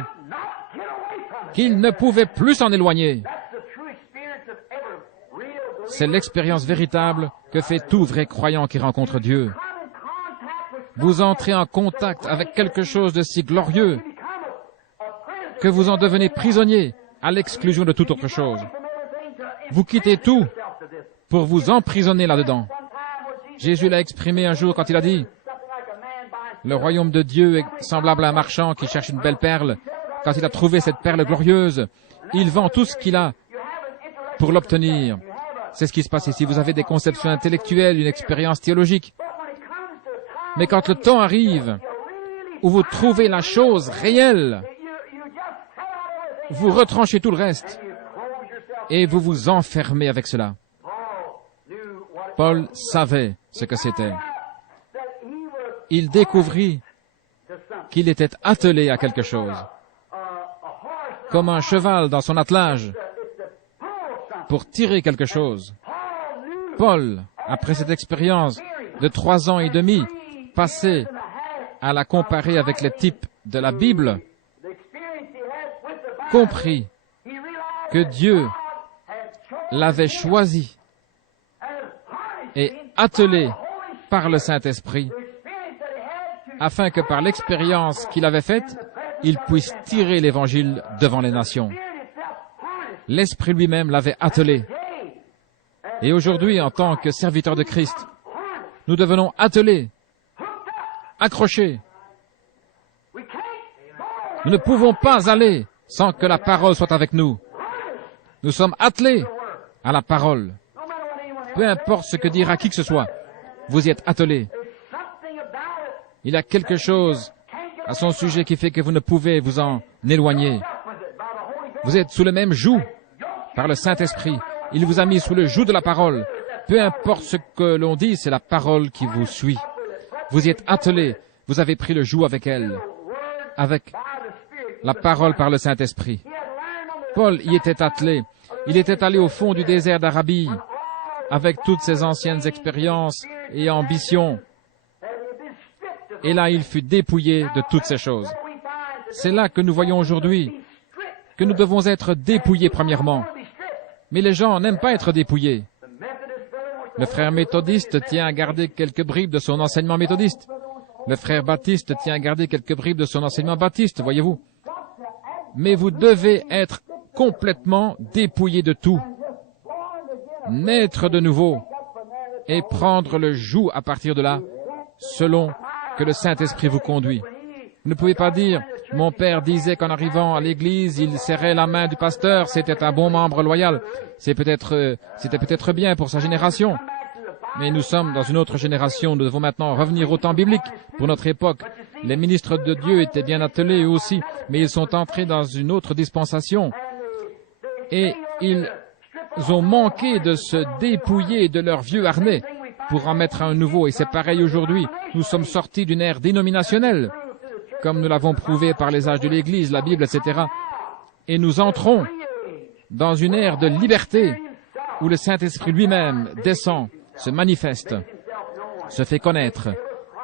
qu'il ne pouvait plus s'en éloigner. C'est l'expérience véritable que fait tout vrai croyant qui rencontre Dieu. Vous entrez en contact avec quelque chose de si glorieux que vous en devenez prisonnier à l'exclusion de toute autre chose. Vous quittez tout pour vous emprisonner là-dedans. Jésus l'a exprimé un jour quand il a dit « Le royaume de Dieu est semblable à un marchand qui cherche une belle perle. Quand il a trouvé cette perle glorieuse, il vend tout ce qu'il a pour l'obtenir. » C'est ce qui se passe ici. Vous avez des conceptions intellectuelles, une expérience théologique. Mais quand le temps arrive où vous trouvez la chose réelle, vous retranchez tout le reste et vous vous enfermez avec cela. Paul savait ce que c'était. Il découvrit qu'il était attelé à quelque chose, comme un cheval dans son attelage, pour tirer quelque chose. Paul, après cette expérience de 3 ans et demi, passé à la comparer avec les types de la Bible, comprit que Dieu l'avait choisi et attelé par le Saint-Esprit, afin que par l'expérience qu'il avait faite, il puisse tirer l'Évangile devant les nations. L'Esprit lui-même l'avait attelé. Et aujourd'hui, en tant que serviteurs de Christ, nous devenons attelés, accrochés. Nous ne pouvons pas aller sans que la parole soit avec nous. Nous sommes attelés à la parole. Peu importe ce que dira qui que ce soit, vous y êtes attelés. Il y a quelque chose à son sujet qui fait que vous ne pouvez vous en éloigner. Vous êtes sous le même joug par le Saint-Esprit. Il vous a mis sous le joug de la parole. Peu importe ce que l'on dit, c'est la parole qui vous suit. Vous y êtes attelés. Vous avez pris le joug avec elle, avec la parole par le Saint-Esprit. Paul y était attelé. Il était allé au fond du désert d'Arabie, avec toutes ses anciennes expériences et ambitions. Et là, il fut dépouillé de toutes ces choses. C'est là que nous voyons aujourd'hui que nous devons être dépouillés premièrement. Mais les gens n'aiment pas être dépouillés. Le frère méthodiste tient à garder quelques bribes de son enseignement méthodiste. Le frère baptiste tient à garder quelques bribes de son enseignement baptiste, voyez-vous. Mais vous devez être complètement dépouillés de tout. Naître de nouveau et prendre le joug à partir de là, selon que le Saint-Esprit vous conduit. Vous ne pouvez pas dire, mon père disait qu'en arrivant à l'église, il serrait la main du pasteur, c'était un bon membre loyal. C'était peut-être bien pour sa génération. Mais nous sommes dans une autre génération, nous devons maintenant revenir au temps biblique. Pour notre époque, les ministres de Dieu étaient bien attelés eux aussi, mais ils sont entrés dans une autre dispensation. Et ils ont manqué de se dépouiller de leur vieux harnais pour en mettre un nouveau. Et c'est pareil aujourd'hui. Nous sommes sortis d'une ère dénominationnelle, comme nous l'avons prouvé par les âges de l'Église, la Bible, etc. Et nous entrons dans une ère de liberté où le Saint-Esprit lui-même descend, se manifeste, se fait connaître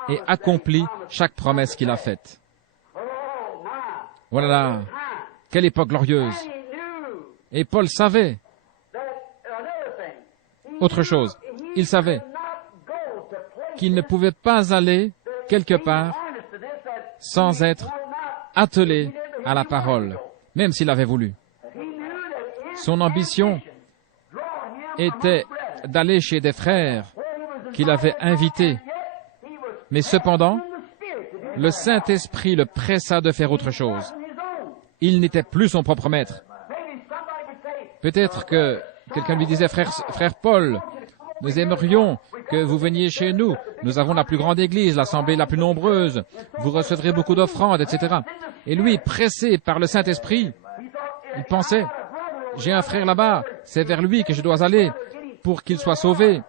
et accomplit chaque promesse qu'il a faite. Voilà, quelle époque glorieuse. Et Paul savait autre chose. Il savait qu'il ne pouvait pas aller quelque part sans être attelé à la parole, même s'il avait voulu. Son ambition était d'aller chez des frères qu'il avait invités. Mais cependant, le Saint-Esprit le pressa de faire autre chose. Il n'était plus son propre maître. Peut-être que quelqu'un lui disait, frère Paul, nous aimerions que vous veniez chez nous. Nous avons la plus grande église, l'assemblée la plus nombreuse. Vous recevrez beaucoup d'offrandes, etc. Et lui, pressé par le Saint-Esprit, il pensait, j'ai un frère là-bas, c'est vers lui que je dois aller pour qu'il soit sauvé.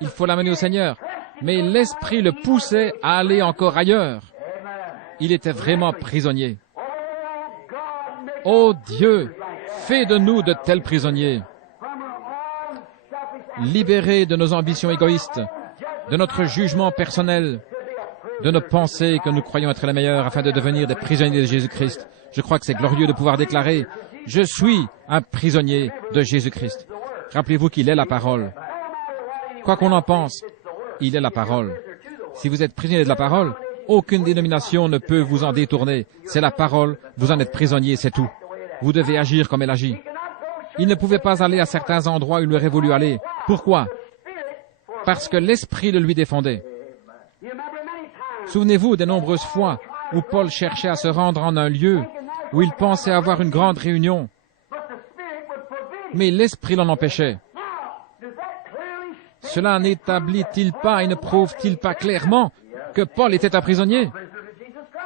il faut l'amener au Seigneur. Mais l'Esprit le poussait à aller encore ailleurs. Il était vraiment prisonnier. Ô Dieu, fais de nous de tels prisonniers, libérés de nos ambitions égoïstes, de notre jugement personnel, de nos pensées que nous croyons être les meilleures, afin de devenir des prisonniers de Jésus-Christ. Je crois que c'est glorieux de pouvoir déclarer « Je suis un prisonnier de Jésus-Christ ». Rappelez-vous qu'il est la parole. Quoi qu'on en pense, il est la parole. Si vous êtes prisonnier de la parole, aucune dénomination ne peut vous en détourner. C'est la parole, vous en êtes prisonnier, c'est tout. Vous devez agir comme elle agit. Il ne pouvait pas aller à certains endroits où il aurait voulu aller. Pourquoi? Parce que l'Esprit le lui défendait. Souvenez-vous des nombreuses fois où Paul cherchait à se rendre en un lieu où il pensait avoir une grande réunion, mais l'Esprit l'en empêchait. Cela n'établit-il pas et ne prouve-t-il pas clairement que Paul était un prisonnier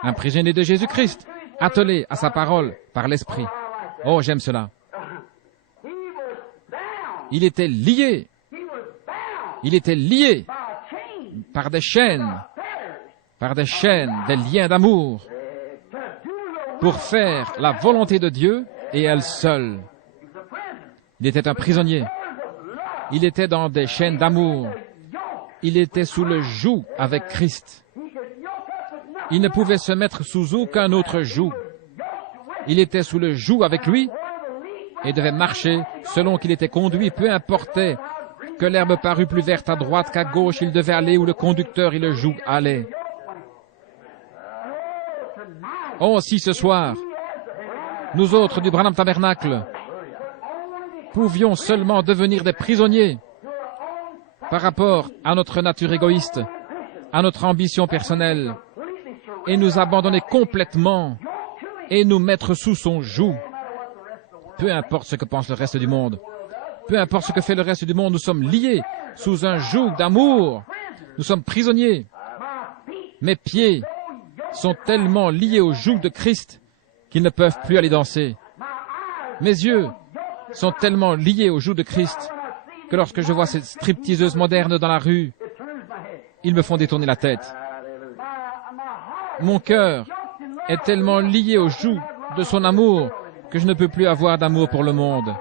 de Jésus-Christ, attelé à sa parole par l'Esprit? Oh, j'aime cela. Il était lié. Il était lié par des chaînes, des liens d'amour, pour faire la volonté de Dieu et elle seule. Il était un prisonnier. Il était dans des chaînes d'amour. Il était sous le joug avec Christ. Il ne pouvait se mettre sous aucun autre joug. Il était sous le joug avec lui et devait marcher selon qu'il était conduit, peu importait que l'herbe parût plus verte à droite qu'à gauche, il devait aller où le conducteur et le joug allaient. Oh, si ce soir, nous autres du Branham Tabernacle pouvions seulement devenir des prisonniers par rapport à notre nature égoïste, à notre ambition personnelle, et nous abandonner complètement et nous mettre sous son joug. Peu importe ce que pense le reste du monde, peu importe ce que fait le reste du monde, nous sommes liés sous un joug d'amour. Nous sommes prisonniers. Mes pieds sont tellement liés au joug de Christ qu'ils ne peuvent plus aller danser. Mes yeux sont tellement liés au joug de Christ que lorsque je vois ces stripteaseuses modernes dans la rue, ils me font détourner la tête. Mon cœur est tellement lié au joug de son amour que je ne peux plus avoir d'amour pour le monde.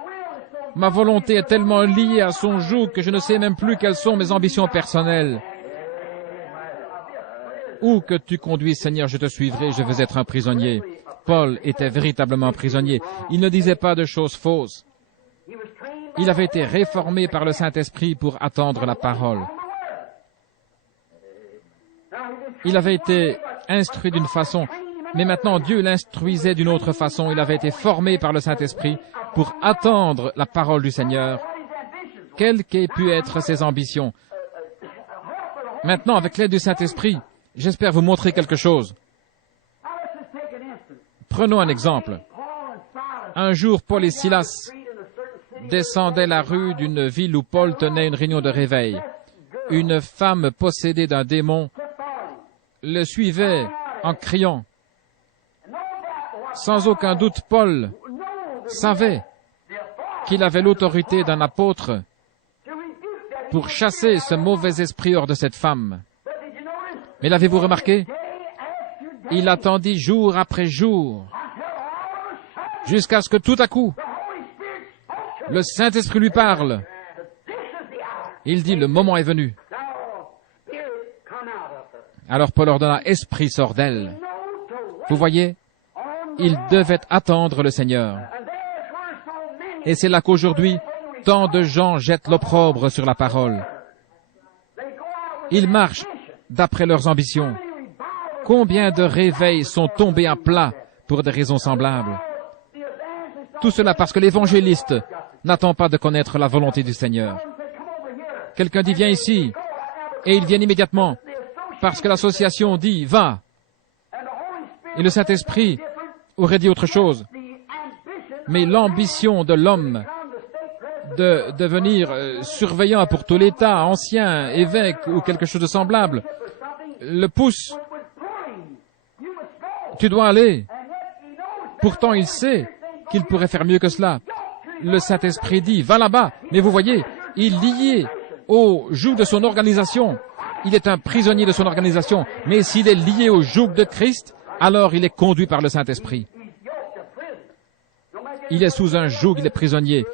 Ma volonté est tellement liée à son joug que je ne sais même plus quelles sont mes ambitions personnelles. Où que tu conduises, Seigneur, je te suivrai, je veux être un prisonnier. Paul était véritablement prisonnier. Il ne disait pas de choses fausses. Il avait été réformé par le Saint-Esprit pour attendre la parole. Il avait été instruit d'une façon, mais maintenant Dieu l'instruisait d'une autre façon. Il avait été formé par le Saint-Esprit pour attendre la parole du Seigneur, quelles qu'aient pu être ses ambitions. Maintenant, avec l'aide du Saint-Esprit, j'espère vous montrer quelque chose. Prenons un exemple. Un jour, Paul et Silas descendaient la rue d'une ville où Paul tenait une réunion de réveil. Une femme possédée d'un démon le suivait en criant. Sans aucun doute, Paul savait qu'il avait l'autorité d'un apôtre pour chasser ce mauvais esprit hors de cette femme. Mais l'avez-vous remarqué? Il attendit jour après jour, jusqu'à ce que tout à coup, le Saint-Esprit lui parle. Il dit, le moment est venu. Alors Paul ordonna, Esprit, sort d'elle. Vous voyez, il devait attendre le Seigneur. Et c'est là qu'aujourd'hui, tant de gens jettent l'opprobre sur la parole. Ils marchent d'après leurs ambitions. Combien de réveils sont tombés à plat pour des raisons semblables? Tout cela parce que l'évangéliste n'attend pas de connaître la volonté du Seigneur. Quelqu'un dit, viens ici, et il vient immédiatement, parce que l'association dit, va. Et le Saint-Esprit aurait dit autre chose. Mais l'ambition de l'homme de devenir surveillant pour tout l'État, ancien, évêque ou quelque chose de semblable, le pousse. Tu dois aller. Pourtant, il sait qu'il pourrait faire mieux que cela. Le Saint-Esprit dit, va là-bas. Mais vous voyez, il liait au joug de son organisation. Il est un prisonnier de son organisation. Mais s'il est lié au joug de Christ, alors il est conduit par le Saint-Esprit. Il est sous un joug, il est prisonnier.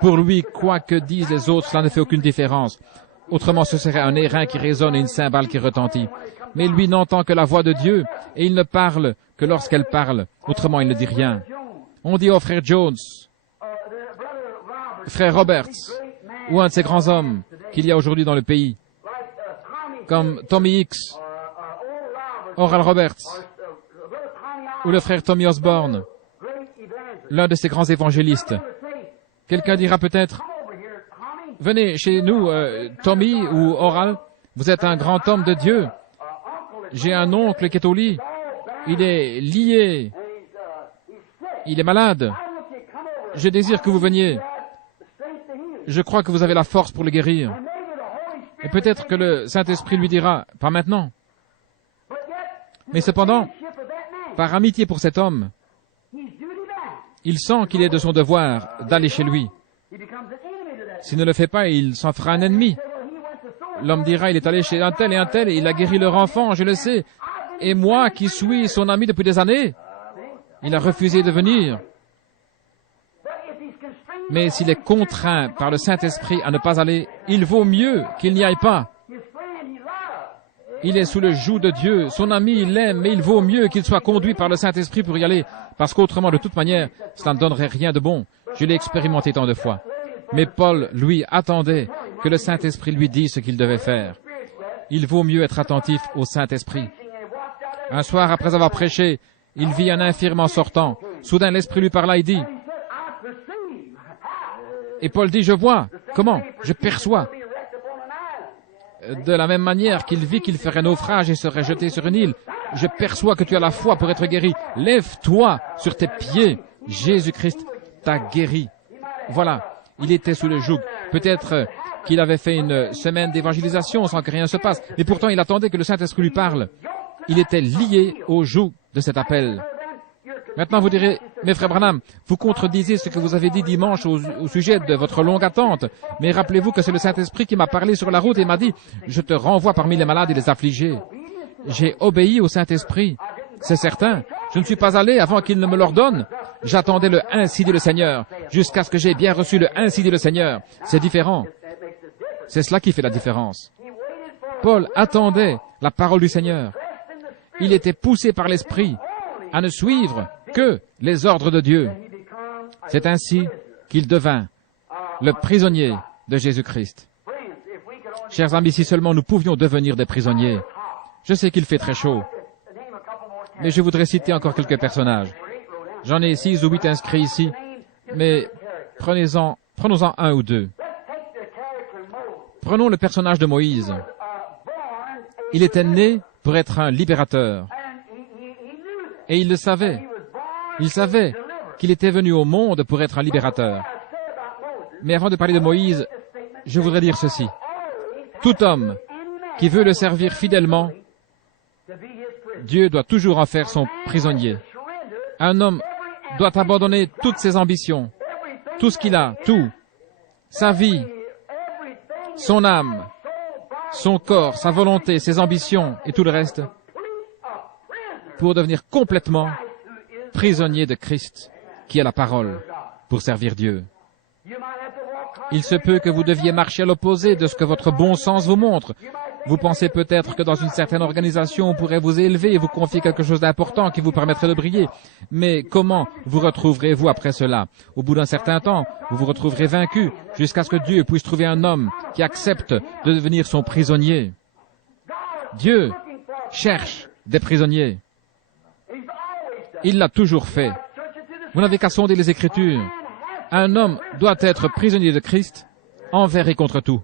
Pour lui, quoi que disent les autres, cela ne fait aucune différence. Autrement, ce serait un airain qui résonne et une cymbale qui retentit. Mais lui n'entend que la voix de Dieu, et il ne parle que lorsqu'elle parle. Autrement, il ne dit rien. On dit au frère Jones, frère Roberts, ou un de ces grands hommes qu'il y a aujourd'hui dans le pays, comme Tommy Hicks, Oral Roberts, ou le frère Tommy Osborne, l'un de ces grands évangélistes. Quelqu'un dira peut-être, venez chez nous, Tommy ou Oral, vous êtes un grand homme de Dieu. J'ai un oncle qui est au lit. Il est lié. Il est malade. Je désire que vous veniez. Je crois que vous avez la force pour le guérir. Et peut-être que le Saint-Esprit lui dira, pas maintenant. Mais cependant, par amitié pour cet homme, il sent qu'il est de son devoir d'aller chez lui. S'il ne le fait pas, il s'en fera un ennemi. L'homme dira, il est allé chez un tel et il a guéri leur enfant, je le sais. Et moi, qui suis son ami depuis des années, il a refusé de venir. Mais s'il est contraint par le Saint-Esprit à ne pas aller, il vaut mieux qu'il n'y aille pas. Il est sous le joug de Dieu. Son ami, il l'aime, mais il vaut mieux qu'il soit conduit par le Saint-Esprit pour y aller, parce qu'autrement, de toute manière, cela ne donnerait rien de bon. Je l'ai expérimenté tant de fois. Mais Paul, lui, attendait que le Saint-Esprit lui dise ce qu'il devait faire. Il vaut mieux être attentif au Saint-Esprit. Un soir, après avoir prêché, il vit un infirme en sortant. Soudain, l'Esprit lui parla et dit, et Paul dit, je vois. Comment? Je perçois. De la même manière qu'il vit qu'il ferait naufrage et serait jeté sur une île, je perçois que tu as la foi pour être guéri. Lève-toi sur tes pieds. Jésus-Christ t'a guéri. Voilà, il était sous le joug. Peut-être qu'il avait fait une semaine d'évangélisation sans que rien se passe, mais pourtant il attendait que le Saint-Esprit lui parle. Il était lié au joug de cet appel. Maintenant, vous direz, mais frère Branham, vous contredisez ce que vous avez dit dimanche au sujet de votre longue attente. Mais rappelez-vous que c'est le Saint-Esprit qui m'a parlé sur la route et m'a dit, je te renvoie parmi les malades et les affligés. J'ai obéi au Saint-Esprit. C'est certain. Je ne suis pas allé avant qu'il ne me l'ordonne. J'attendais le ainsi dit le Seigneur, jusqu'à ce que j'ai bien reçu le ainsi dit le Seigneur. C'est différent. C'est cela qui fait la différence. Paul attendait la parole du Seigneur. Il était poussé par l'Esprit à ne suivre que les ordres de Dieu. C'est ainsi qu'il devint le prisonnier de Jésus-Christ. Chers amis, si seulement nous pouvions devenir des prisonniers. Je sais qu'il fait très chaud, mais je voudrais citer encore quelques personnages. J'en ai 6 ou 8 inscrits ici, mais prenons-en un ou deux. Prenons le personnage de Moïse. Il était né pour être un libérateur. Et il le savait. Il savait qu'il était venu au monde pour être un libérateur. Mais avant de parler de Moïse, je voudrais dire ceci. Tout homme qui veut le servir fidèlement, Dieu doit toujours en faire son prisonnier. Un homme doit abandonner toutes ses ambitions, tout ce qu'il a, tout, sa vie, son âme, son corps, sa volonté, ses ambitions et tout le reste, pour devenir complètement prisonnier de Christ, qui est la parole, pour servir Dieu. Il se peut que vous deviez marcher à l'opposé de ce que votre bon sens vous montre. Vous pensez peut-être que dans une certaine organisation, on pourrait vous élever et vous confier quelque chose d'important qui vous permettrait de briller. Mais comment vous retrouverez-vous après cela? Au bout d'un certain temps, vous vous retrouverez vaincu, jusqu'à ce que Dieu puisse trouver un homme qui accepte de devenir son prisonnier. Dieu cherche des prisonniers. Il l'a toujours fait. Vous n'avez qu'à sonder les Écritures. Un homme doit être prisonnier de Christ envers et contre tout.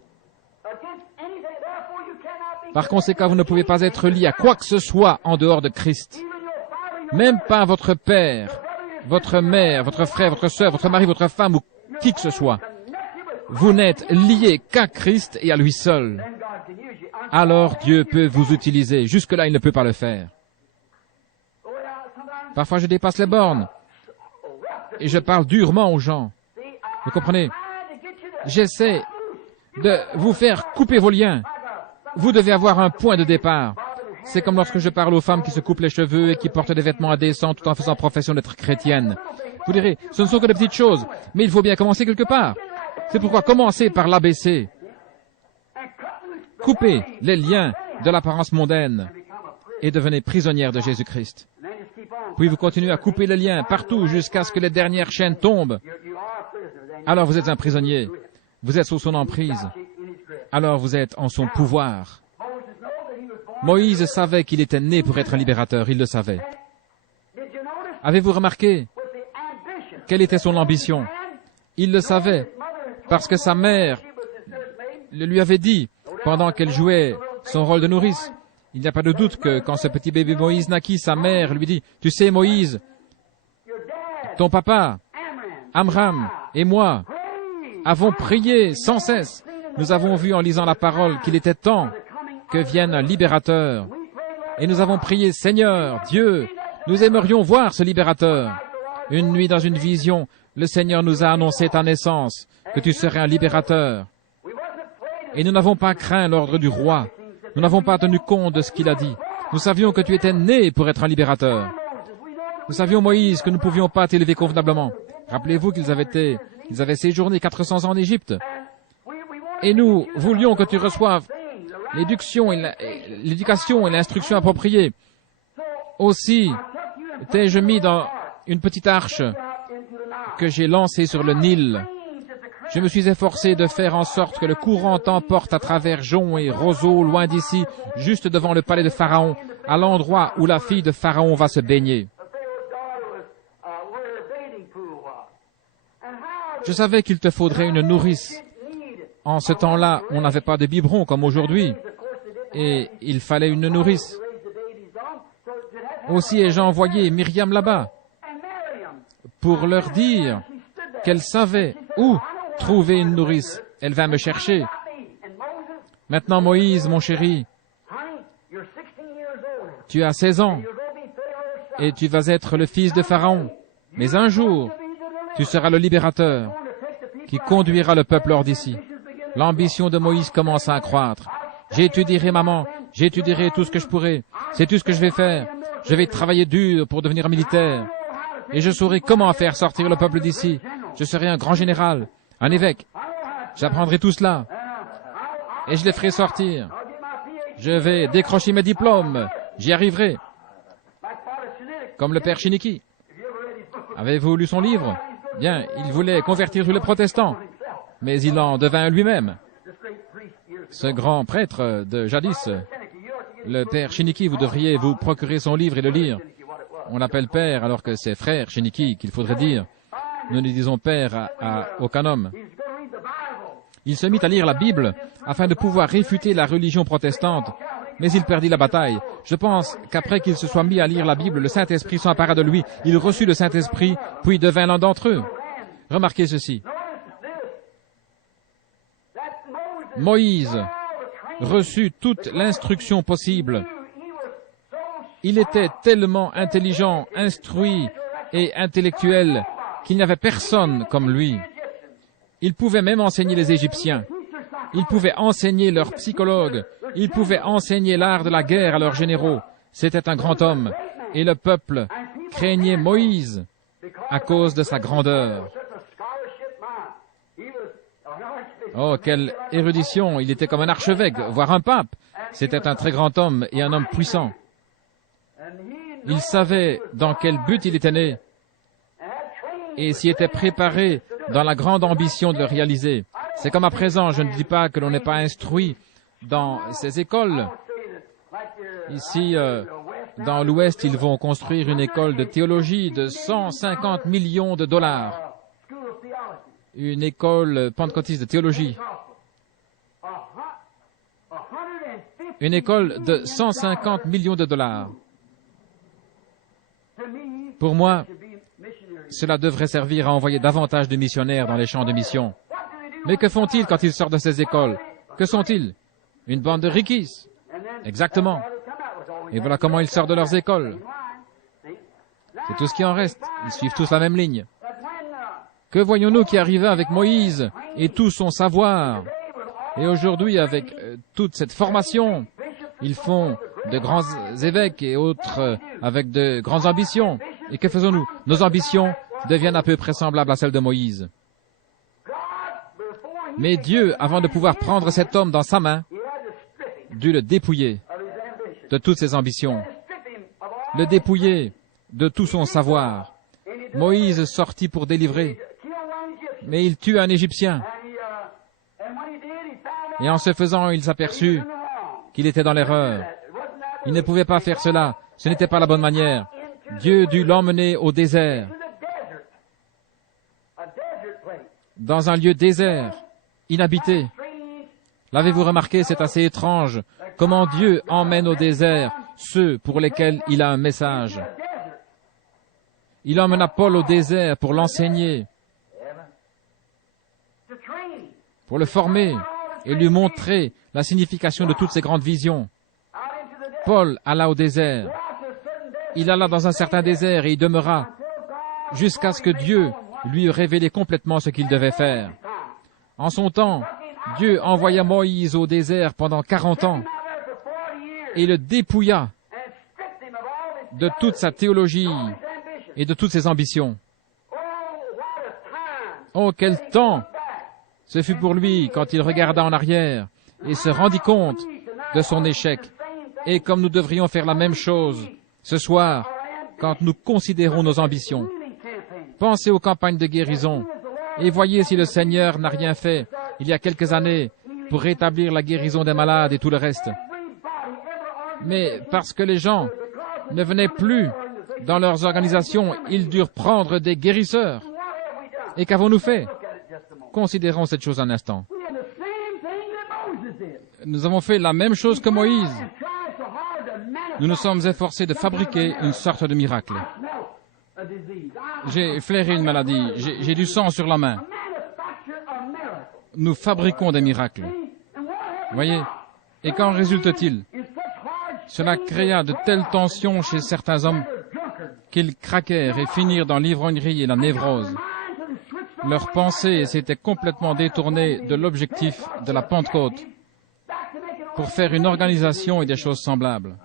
Par conséquent, vous ne pouvez pas être lié à quoi que ce soit en dehors de Christ. Même pas votre père, votre mère, votre frère, votre sœur, votre mari, votre femme ou qui que ce soit. Vous n'êtes lié qu'à Christ et à lui seul. Alors Dieu peut vous utiliser. Jusque-là, il ne peut pas le faire. Parfois, je dépasse les bornes et je parle durement aux gens. Vous comprenez? J'essaie de vous faire couper vos liens. Vous devez avoir un point de départ. C'est comme lorsque je parle aux femmes qui se coupent les cheveux et qui portent des vêtements indécents tout en faisant profession d'être chrétiennes. Vous direz, ce ne sont que de petites choses, mais il faut bien commencer quelque part. C'est pourquoi commencez par l'ABC. Coupez les liens de l'apparence mondaine et devenez prisonnière de Jésus-Christ. Puis vous continuez à couper les liens partout jusqu'à ce que les dernières chaînes tombent. Alors vous êtes un prisonnier. Vous êtes sous son emprise. Alors vous êtes en son pouvoir. Moïse savait qu'il était né pour être un libérateur. Il le savait. Avez-vous remarqué quelle était son ambition? Il le savait parce que sa mère le lui avait dit pendant qu'elle jouait son rôle de nourrice. Il n'y a pas de doute que quand ce petit bébé Moïse naquit, sa mère lui dit, « Tu sais, Moïse, ton papa, Amram et moi avons prié sans cesse. Nous avons vu en lisant la parole qu'il était temps que vienne un libérateur. Et nous avons prié, Seigneur, Dieu, nous aimerions voir ce libérateur. Une nuit dans une vision, le Seigneur nous a annoncé ta naissance, que tu serais un libérateur. Et nous n'avons pas craint l'ordre du roi. Nous n'avons pas tenu compte de ce qu'il a dit. Nous savions que tu étais né pour être un libérateur. Nous savions, Moïse, que nous ne pouvions pas t'élever convenablement. Rappelez-vous qu'ils avaient séjourné 400 ans en Égypte. Et nous voulions que tu reçoives l'éducation et l'instruction appropriée. Aussi, t'ai-je mis dans une petite arche que j'ai lancée sur le Nil. Je me suis efforcé de faire en sorte que le courant t'emporte à travers joncs et roseaux loin d'ici, juste devant le palais de Pharaon, à l'endroit où la fille de Pharaon va se baigner. Je savais qu'il te faudrait une nourrice. En ce temps-là, on n'avait pas de biberon comme aujourd'hui, et il fallait une nourrice. Aussi ai-je envoyé Myriam là-bas pour leur dire qu'elle savait où trouver une nourrice. Elle vint me chercher. Maintenant, Moïse, mon chéri, tu as 16 ans et tu vas être le fils de Pharaon. Mais un jour, tu seras le libérateur qui conduira le peuple hors d'ici. L'ambition de Moïse commence à accroître. J'étudierai, maman, j'étudierai tout ce que je pourrai. C'est tout ce que je vais faire. Je vais travailler dur pour devenir militaire. Et je saurai comment faire sortir le peuple d'ici. Je serai un grand général, un évêque. J'apprendrai tout cela. Et je les ferai sortir. Je vais décrocher mes diplômes. J'y arriverai. Comme le père Chiniki. Avez-vous lu son livre? Bien, il voulait convertir tous les protestants. Mais il en devint lui-même. Ce grand prêtre de jadis, le père Chiniki, vous devriez vous procurer son livre et le lire. On l'appelle père alors que c'est frère Chiniki qu'il faudrait dire. Nous ne disons père à aucun homme. Il se mit à lire la Bible afin de pouvoir réfuter la religion protestante, mais il perdit la bataille. Je pense qu'après qu'il se soit mis à lire la Bible, le Saint-Esprit s'empara de lui. Il reçut le Saint-Esprit, puis devint l'un d'entre eux. Remarquez ceci. Moïse reçut toute l'instruction possible. Il était tellement intelligent, instruit et intellectuel qu'il n'y avait personne comme lui. Il pouvait même enseigner les Égyptiens. Il pouvait enseigner leurs psychologues. Il pouvait enseigner l'art de la guerre à leurs généraux. C'était un grand homme. Et le peuple craignait Moïse à cause de sa grandeur. Oh, quelle érudition! Il était comme un archevêque, voire un pape. C'était un très grand homme et un homme puissant. Il savait dans quel but il était né et s'y était préparé dans la grande ambition de le réaliser. C'est comme à présent, je ne dis pas que l'on n'est pas instruit dans ces écoles. Ici, dans l'Ouest, ils vont construire une école de théologie de 150 millions de dollars. Une école pentecôtiste de théologie. Une école de 150 millions de dollars. Pour moi, cela devrait servir à envoyer davantage de missionnaires dans les champs de mission. Mais que font-ils quand ils sortent de ces écoles? Que sont-ils? Une bande de rikis. Exactement. Et voilà comment ils sortent de leurs écoles. C'est tout ce qui en reste. Ils suivent tous la même ligne. Que voyons-nous qui arriva avec Moïse et tout son savoir? Et aujourd'hui, avec toute cette formation, ils font de grands évêques et autres avec de grandes ambitions. Et que faisons-nous? Nos ambitions deviennent à peu près semblables à celles de Moïse. Mais Dieu, avant de pouvoir prendre cet homme dans sa main, dut le dépouiller de toutes ses ambitions, le dépouiller de tout son savoir. Moïse sortit pour délivrer, mais il tue un Égyptien. Et en ce faisant, il s'aperçut qu'il était dans l'erreur. Il ne pouvait pas faire cela. Ce n'était pas la bonne manière. Dieu dut l'emmener au désert, dans un lieu désert, inhabité. L'avez-vous remarqué, c'est assez étrange, comment Dieu emmène au désert ceux pour lesquels il a un message. Il emmena Paul au désert pour l'enseigner, pour le former et lui montrer la signification de toutes ces grandes visions. Paul alla au désert. Il alla dans un certain désert et y demeura jusqu'à ce que Dieu lui eût révélé complètement ce qu'il devait faire. En son temps, Dieu envoya Moïse au désert pendant 40 ans et le dépouilla de toute sa théologie et de toutes ses ambitions. Oh, quel temps ce fut pour lui quand il regarda en arrière et se rendit compte de son échec. Et comme nous devrions faire la même chose ce soir, quand nous considérons nos ambitions. Pensez aux campagnes de guérison et voyez si le Seigneur n'a rien fait il y a quelques années pour rétablir la guérison des malades et tout le reste. Mais parce que les gens ne venaient plus dans leurs organisations, ils durent prendre des guérisseurs. Et qu'avons-nous fait? Considérons cette chose un instant. Nous avons fait la même chose que Moïse. Nous nous sommes efforcés de fabriquer une sorte de miracle. J'ai flairé une maladie, j'ai du sang sur la main. Nous fabriquons des miracles. Voyez? Et qu'en résulte-t-il? Cela créa de telles tensions chez certains hommes qu'ils craquèrent et finirent dans l'ivrognerie et la névrose. Leurs pensées s'étaient complètement détournées de l'objectif de la Pentecôte pour faire une organisation et des choses semblables.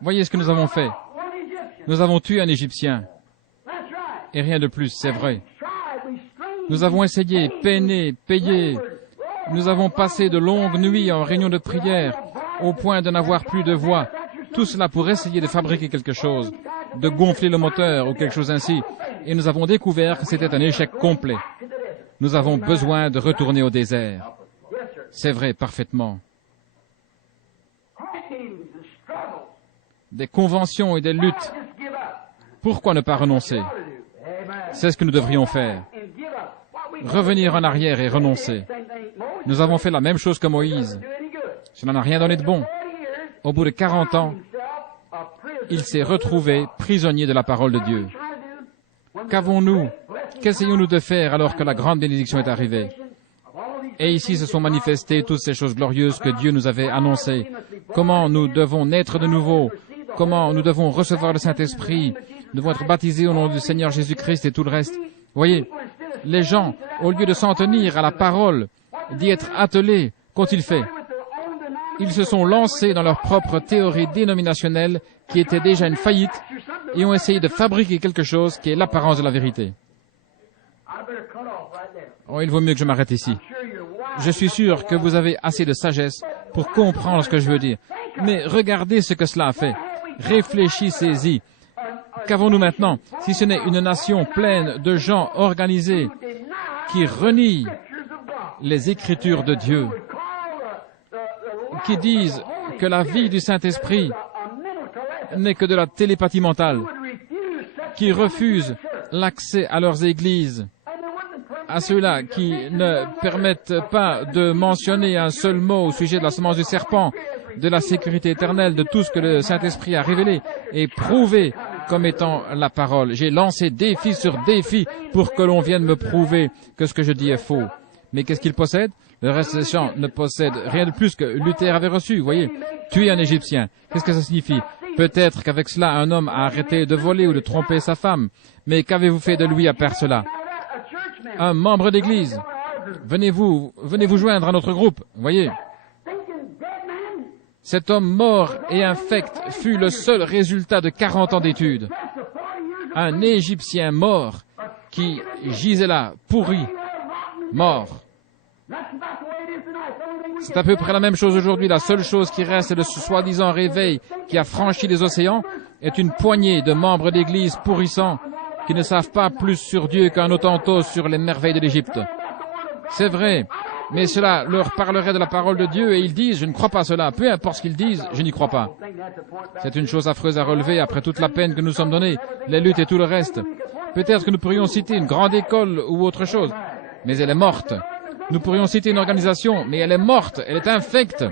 Voyez ce que nous avons fait. Nous avons tué un Égyptien. Et rien de plus, c'est vrai. Nous avons essayé, peiné, payé. Nous avons passé de longues nuits en réunion de prière, au point de n'avoir plus de voix. Tout cela pour essayer de fabriquer quelque chose, de gonfler le moteur ou quelque chose ainsi. Et nous avons découvert que c'était un échec complet. Nous avons besoin de retourner au désert. C'est vrai, parfaitement. Des conventions et des luttes. Pourquoi ne pas renoncer? C'est ce que nous devrions faire. Revenir en arrière et renoncer. Nous avons fait la même chose que Moïse. Cela n'a rien donné de bon. Au bout de 40 ans, il s'est retrouvé prisonnier de la parole de Dieu. Qu'avons-nous? Qu'essayons-nous de faire alors que la grande bénédiction est arrivée? Et ici se sont manifestées toutes ces choses glorieuses que Dieu nous avait annoncées. Comment nous devons naître de nouveau? Comment nous devons recevoir le Saint-Esprit? Nous devons être baptisés au nom du Seigneur Jésus-Christ et tout le reste. Voyez, les gens, au lieu de s'en tenir à la parole, d'y être attelés, qu'ont-ils fait? Ils se sont lancés dans leur propre théorie dénominationnelle qui était déjà une faillite et ont essayé de fabriquer quelque chose qui est l'apparence de la vérité. Oh, il vaut mieux que je m'arrête ici. Je suis sûr que vous avez assez de sagesse pour comprendre ce que je veux dire. Mais regardez ce que cela a fait. Réfléchissez-y. Qu'avons-nous maintenant, si ce n'est une nation pleine de gens organisés qui renient les Écritures de Dieu, qui disent que la vie du Saint-Esprit n'est que de la télépathie mentale, qui refusent l'accès à leurs églises, à ceux-là qui ne permettent pas de mentionner un seul mot au sujet de la semence du serpent, de la sécurité éternelle, de tout ce que le Saint-Esprit a révélé et prouvé comme étant la parole. J'ai lancé défi sur défi pour que l'on vienne me prouver que ce que je dis est faux. Mais qu'est-ce qu'il possède? Le reste des gens ne possède rien de plus que Luther avait reçu, vous voyez. Tuer un Égyptien. Qu'est-ce que ça signifie? Peut-être qu'avec cela, un homme a arrêté de voler ou de tromper sa femme. Mais qu'avez-vous fait de lui à part cela? Un membre d'église. venez vous joindre à notre groupe. Voyez, cet homme mort et infect fut le seul résultat de 40 ans d'études. Un Égyptien mort qui gisait là, pourri, mort. C'est à peu près la même chose aujourd'hui. La seule chose qui reste de ce soi-disant réveil qui a franchi les océans est une poignée de membres d'Église pourrissants qui ne savent pas plus sur Dieu qu'un Hottentot sur les merveilles de l'Égypte. C'est vrai, mais cela leur parlerait de la parole de Dieu et ils disent « Je ne crois pas cela. » Peu importe ce qu'ils disent, je n'y crois pas. C'est une chose affreuse à relever après toute la peine que nous sommes donnée, les luttes et tout le reste. Peut-être que nous pourrions citer une grande école ou autre chose, mais elle est morte. Nous pourrions citer une organisation, mais elle est morte, elle est infecte.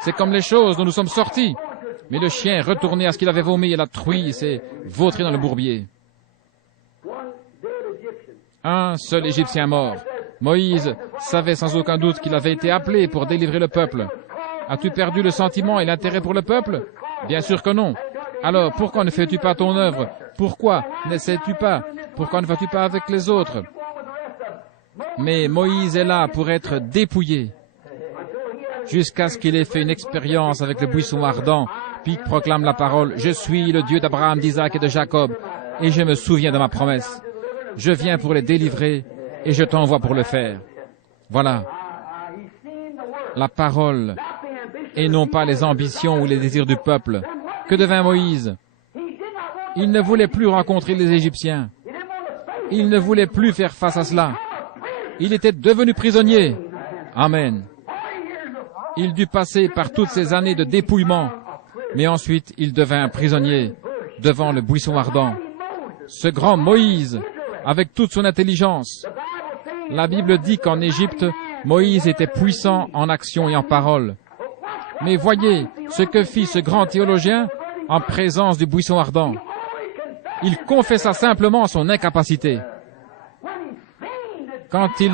C'est comme les choses dont nous sommes sortis. Mais le chien, retourné à ce qu'il avait vomi, et la truie s'est vautré dans le bourbier. Un seul Égyptien mort. Moïse savait sans aucun doute qu'il avait été appelé pour délivrer le peuple. As-tu perdu le sentiment et l'intérêt pour le peuple? Bien sûr que non. Alors, pourquoi ne fais-tu pas ton œuvre? Pourquoi n'essaies-tu pas? Pourquoi ne vas-tu pas avec les autres? Mais Moïse est là pour être dépouillé, jusqu'à ce qu'il ait fait une expérience avec le buisson ardent, puis proclame la parole, « Je suis le Dieu d'Abraham, d'Isaac et de Jacob, et je me souviens de ma promesse. Je viens pour les délivrer, et je t'envoie pour le faire. » Voilà, la parole, et non pas les ambitions ou les désirs du peuple. Que devint Moïse? Il ne voulait plus rencontrer les Égyptiens. Il ne voulait plus faire face à cela. Il était devenu prisonnier. Amen. Il dut passer par toutes ces années de dépouillement, mais ensuite il devint prisonnier devant le buisson ardent. Ce grand Moïse, avec toute son intelligence. La Bible dit qu'en Égypte, Moïse était puissant en action et en parole. Mais voyez ce que fit ce grand théologien en présence du buisson ardent. Il confessa simplement son incapacité. Quand il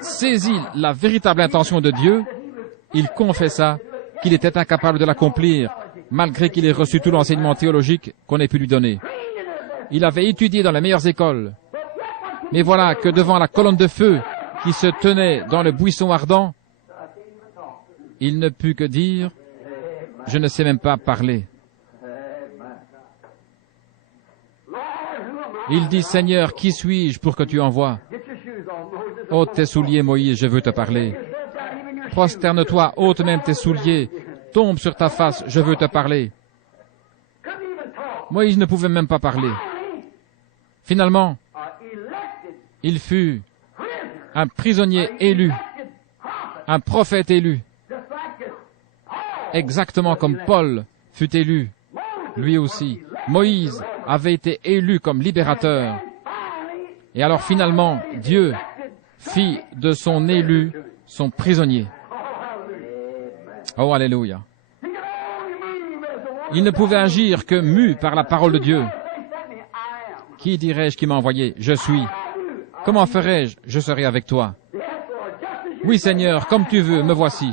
saisit la véritable intention de Dieu, il confessa qu'il était incapable de l'accomplir, malgré qu'il ait reçu tout l'enseignement théologique qu'on ait pu lui donner. Il avait étudié dans les meilleures écoles. Mais voilà que devant la colonne de feu qui se tenait dans le buisson ardent, il ne put que dire « Je ne sais même pas parler ». Il dit « Seigneur, qui suis-je pour que tu envoies ?» « Ôte tes souliers, Moïse, je veux te parler. Prosterne-toi, ôte même tes souliers, tombe sur ta face, je veux te parler. » Moïse ne pouvait même pas parler. Finalement, il fut un prisonnier élu, un prophète élu, exactement comme Paul fut élu, lui aussi. Moïse avait été élu comme libérateur. Et alors finalement, Dieu fit de son élu son prisonnier. Oh, alléluia. Il ne pouvait agir que mu par la parole de Dieu. Qui dirais-je qui m'a envoyé? Je suis. Comment ferais-je? Je serai avec toi. Oui, Seigneur, comme tu veux, me voici.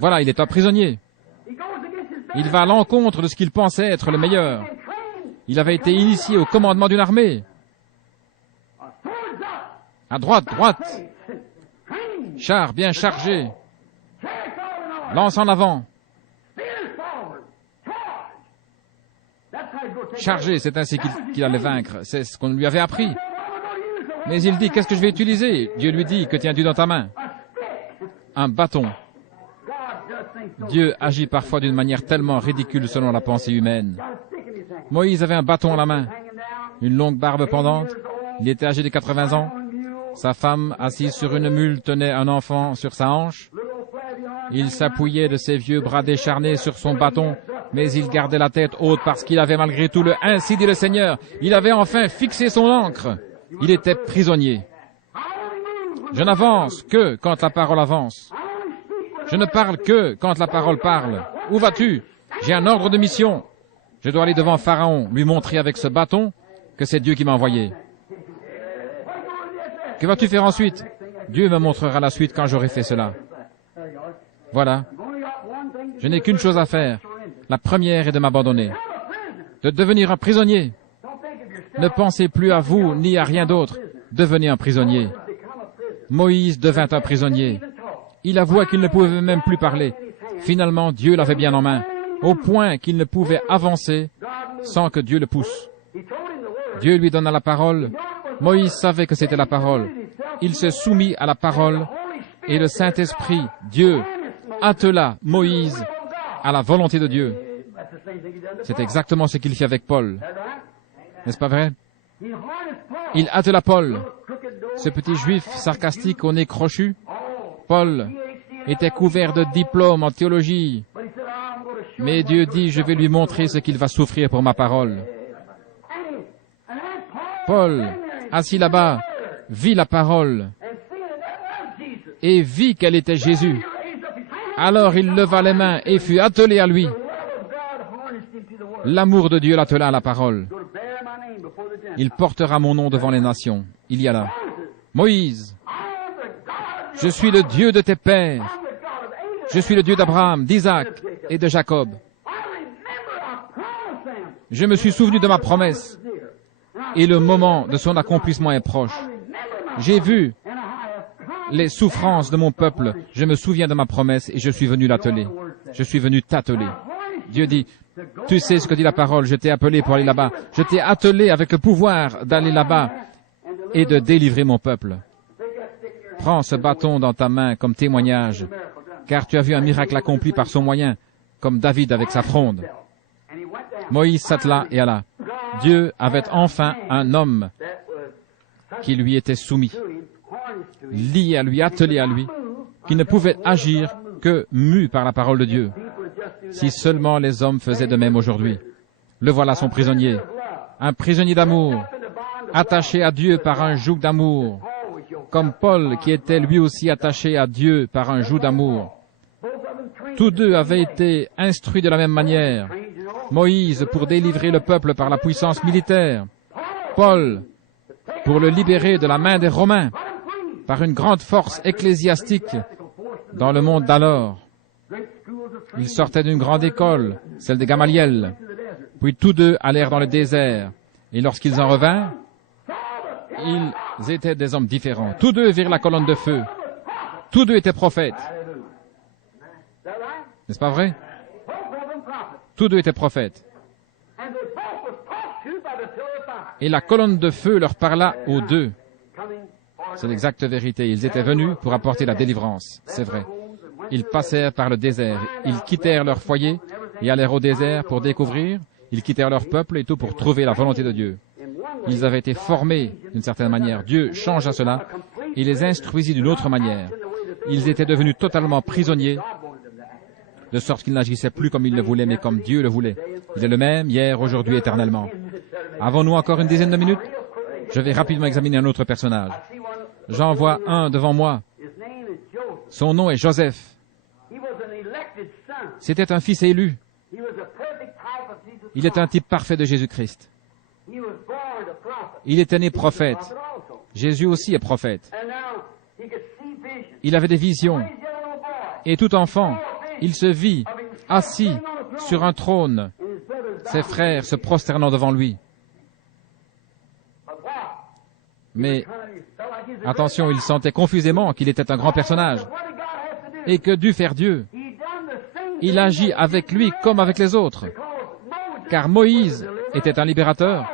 Voilà, il est un prisonnier. Il va à l'encontre de ce qu'il pensait être le meilleur. Il avait été initié au commandement d'une armée. À droite, droite. Char bien chargé. Lance en avant. Chargé, c'est ainsi qu'il allait vaincre. C'est ce qu'on lui avait appris. Mais il dit, qu'est-ce que je vais utiliser? Dieu lui dit, que tiens-tu dans ta main? Un bâton. Dieu agit parfois d'une manière tellement ridicule selon la pensée humaine. Moïse avait un bâton à la main, une longue barbe pendante. Il était âgé de 80 ans. Sa femme, assise sur une mule, tenait un enfant sur sa hanche. Il s'appuyait de ses vieux bras décharnés sur son bâton, mais il gardait la tête haute parce qu'il avait malgré tout le « Ainsi dit le Seigneur ». Il avait enfin fixé son ancre. Il était prisonnier. Je n'avance que quand la parole avance. Je ne parle que quand la parole parle. Où vas-tu? J'ai un ordre de mission. Je dois aller devant Pharaon, lui montrer avec ce bâton que c'est Dieu qui m'a envoyé. Que vas-tu faire ensuite? Dieu me montrera la suite quand j'aurai fait cela. Voilà. Je n'ai qu'une chose à faire. La première est de m'abandonner, de devenir un prisonnier. Ne pensez plus à vous ni à rien d'autre. Devenez un prisonnier. Moïse devint un prisonnier. Il avoua qu'il ne pouvait même plus parler. Finalement, Dieu l'avait bien en main, au point qu'il ne pouvait avancer sans que Dieu le pousse. Dieu lui donna la parole. Moïse savait que c'était la parole. Il se soumit à la parole et le Saint-Esprit, Dieu, attela Moïse à la volonté de Dieu. C'est exactement ce qu'il fit avec Paul. N'est-ce pas vrai? Il attela Paul, ce petit juif sarcastique au nez crochu. Paul était couvert de diplômes en théologie. Mais Dieu dit, je vais lui montrer ce qu'il va souffrir pour ma parole. Paul, assis là-bas, vit la parole et vit qu'elle était Jésus. Alors il leva les mains et fut attelé à lui. L'amour de Dieu l'attela à la parole. Il portera mon nom devant les nations. Il y a là. Moïse, je suis le Dieu de tes pères. Je suis le Dieu d'Abraham, d'Isaac et de Jacob. Je me suis souvenu de ma promesse et le moment de son accomplissement est proche. J'ai vu les souffrances de mon peuple. Je me souviens de ma promesse et je suis venu l'atteler. Je suis venu t'atteler. Dieu dit, tu sais ce que dit la parole, je t'ai appelé pour aller là-bas. Je t'ai attelé avec le pouvoir d'aller là-bas et de délivrer mon peuple. Prends ce bâton dans ta main comme témoignage, car tu as vu un miracle accompli par son moyen, comme David avec sa fronde. Moïse s'attela et alla. Dieu avait enfin un homme qui lui était soumis, lié à lui, attelé à lui, qui ne pouvait agir que mu par la parole de Dieu. Si seulement les hommes faisaient de même aujourd'hui. Le voilà son prisonnier, un prisonnier d'amour, attaché à Dieu par un joug d'amour, comme Paul qui était lui aussi attaché à Dieu par un joug d'amour. Tous deux avaient été instruits de la même manière. Moïse pour délivrer le peuple par la puissance militaire. Paul pour le libérer de la main des Romains par une grande force ecclésiastique dans le monde d'alors. Ils sortaient d'une grande école, celle de Gamaliel. Puis tous deux allèrent dans le désert. Et lorsqu'ils en revinrent, ils étaient des hommes différents. Tous deux virent la colonne de feu. Tous deux étaient prophètes. N'est-ce pas vrai? Tous deux étaient prophètes. Et la colonne de feu leur parla aux deux. C'est l'exacte vérité. Ils étaient venus pour apporter la délivrance. C'est vrai. Ils passèrent par le désert. Ils quittèrent leur foyer et allèrent au désert pour découvrir. Ils quittèrent leur peuple et tout pour trouver la volonté de Dieu. Ils avaient été formés d'une certaine manière. Dieu changea cela et les instruisit d'une autre manière. Ils étaient devenus totalement prisonniers, de sorte qu'ils n'agissaient plus comme ils le voulaient, mais comme Dieu le voulait. Il est le même, hier, aujourd'hui, éternellement. Avons-nous encore une dizaine de minutes? Je vais rapidement examiner un autre personnage. J'en vois un devant moi. Son nom est Joseph. C'était un fils élu. Il est un type parfait de Jésus-Christ. Il était né prophète. Jésus aussi est prophète. Il avait des visions. Et tout enfant, il se vit assis sur un trône, ses frères se prosternant devant lui. Mais, attention, il sentait confusément qu'il était un grand personnage. Et que dut faire Dieu? Il agit avec lui comme avec les autres. Car Moïse était un libérateur,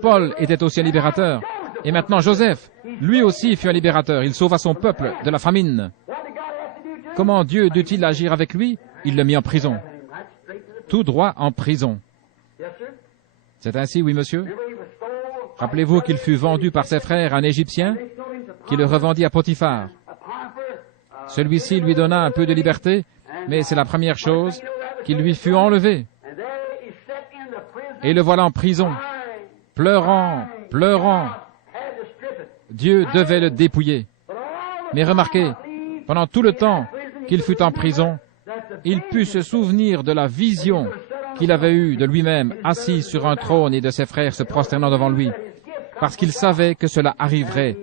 Paul était aussi un libérateur, et maintenant Joseph, lui aussi fut un libérateur. Il sauva son peuple de la famine. Comment Dieu dut-il agir avec lui? Il le mit en prison. Tout droit en prison. C'est ainsi, oui, monsieur? Rappelez-vous qu'il fut vendu par ses frères à un Égyptien qui le revendit à Potiphar. Celui-ci lui donna un peu de liberté, mais c'est la première chose qui lui fut enlevée. Et le voilà en prison, pleurant, pleurant. Dieu devait le dépouiller. Mais remarquez, pendant tout le temps qu'il fut en prison, il put se souvenir de la vision qu'il avait eue de lui-même, assis sur un trône et de ses frères se prosternant devant lui, parce qu'il savait que cela arriverait,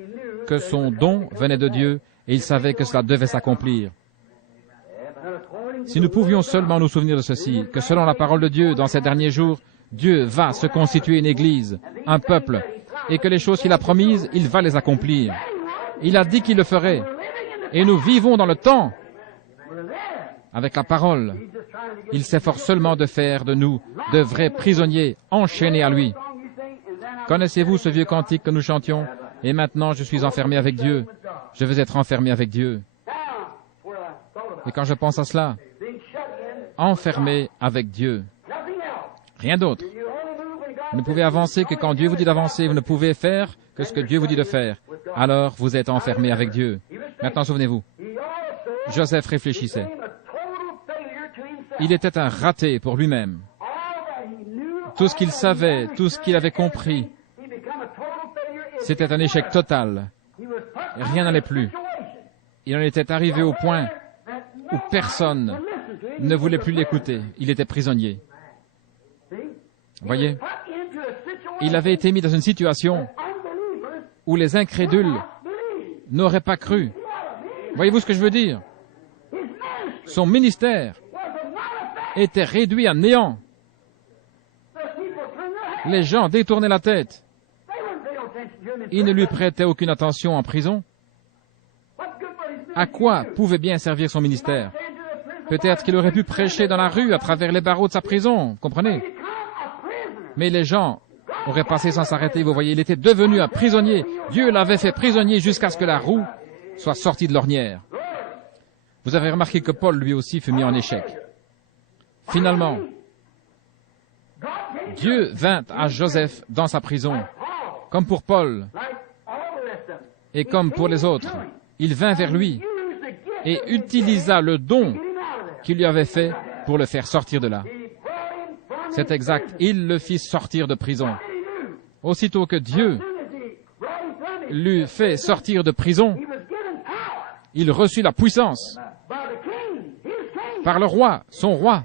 que son don venait de Dieu, et il savait que cela devait s'accomplir. Si nous pouvions seulement nous souvenir de ceci, que selon la parole de Dieu, dans ces derniers jours, Dieu va se constituer une église, un peuple, et que les choses qu'il a promises, il va les accomplir. Il a dit qu'il le ferait. Et nous vivons dans le temps avec la parole. Il s'efforce seulement de faire de nous de vrais prisonniers enchaînés à lui. Connaissez-vous ce vieux cantique que nous chantions? Et maintenant je suis enfermé avec Dieu. Je veux être enfermé avec Dieu. Et quand je pense à cela, enfermé avec Dieu, rien d'autre. Vous ne pouvez avancer que quand Dieu vous dit d'avancer. Vous ne pouvez faire que ce que Dieu vous dit de faire. Alors vous êtes enfermé avec Dieu. Maintenant souvenez-vous, Joseph réfléchissait. Il était un raté pour lui-même. Tout ce qu'il savait, tout ce qu'il avait compris, c'était un échec total. Rien n'allait plus. Il en était arrivé au point où personne ne voulait plus l'écouter. Il était prisonnier. Voyez, il avait été mis dans une situation où les incrédules n'auraient pas cru. Voyez-vous ce que je veux dire? Son ministère était réduit à néant. Les gens détournaient la tête. Ils ne lui prêtaient aucune attention en prison. À quoi pouvait bien servir son ministère? Peut-être qu'il aurait pu prêcher dans la rue à travers les barreaux de sa prison, comprenez? Mais les gens auraient passé sans s'arrêter. Vous voyez, il était devenu un prisonnier. Dieu l'avait fait prisonnier jusqu'à ce que la roue soit sortie de l'ornière. Vous avez remarqué que Paul, lui aussi, fut mis en échec. Finalement, Dieu vint à Joseph dans sa prison, comme pour Paul et comme pour les autres. Il vint vers lui et utilisa le don qu'il lui avait fait pour le faire sortir de là. C'est exact, il le fit sortir de prison. Aussitôt que Dieu l'eut fait sortir de prison, il reçut la puissance par le roi, son roi.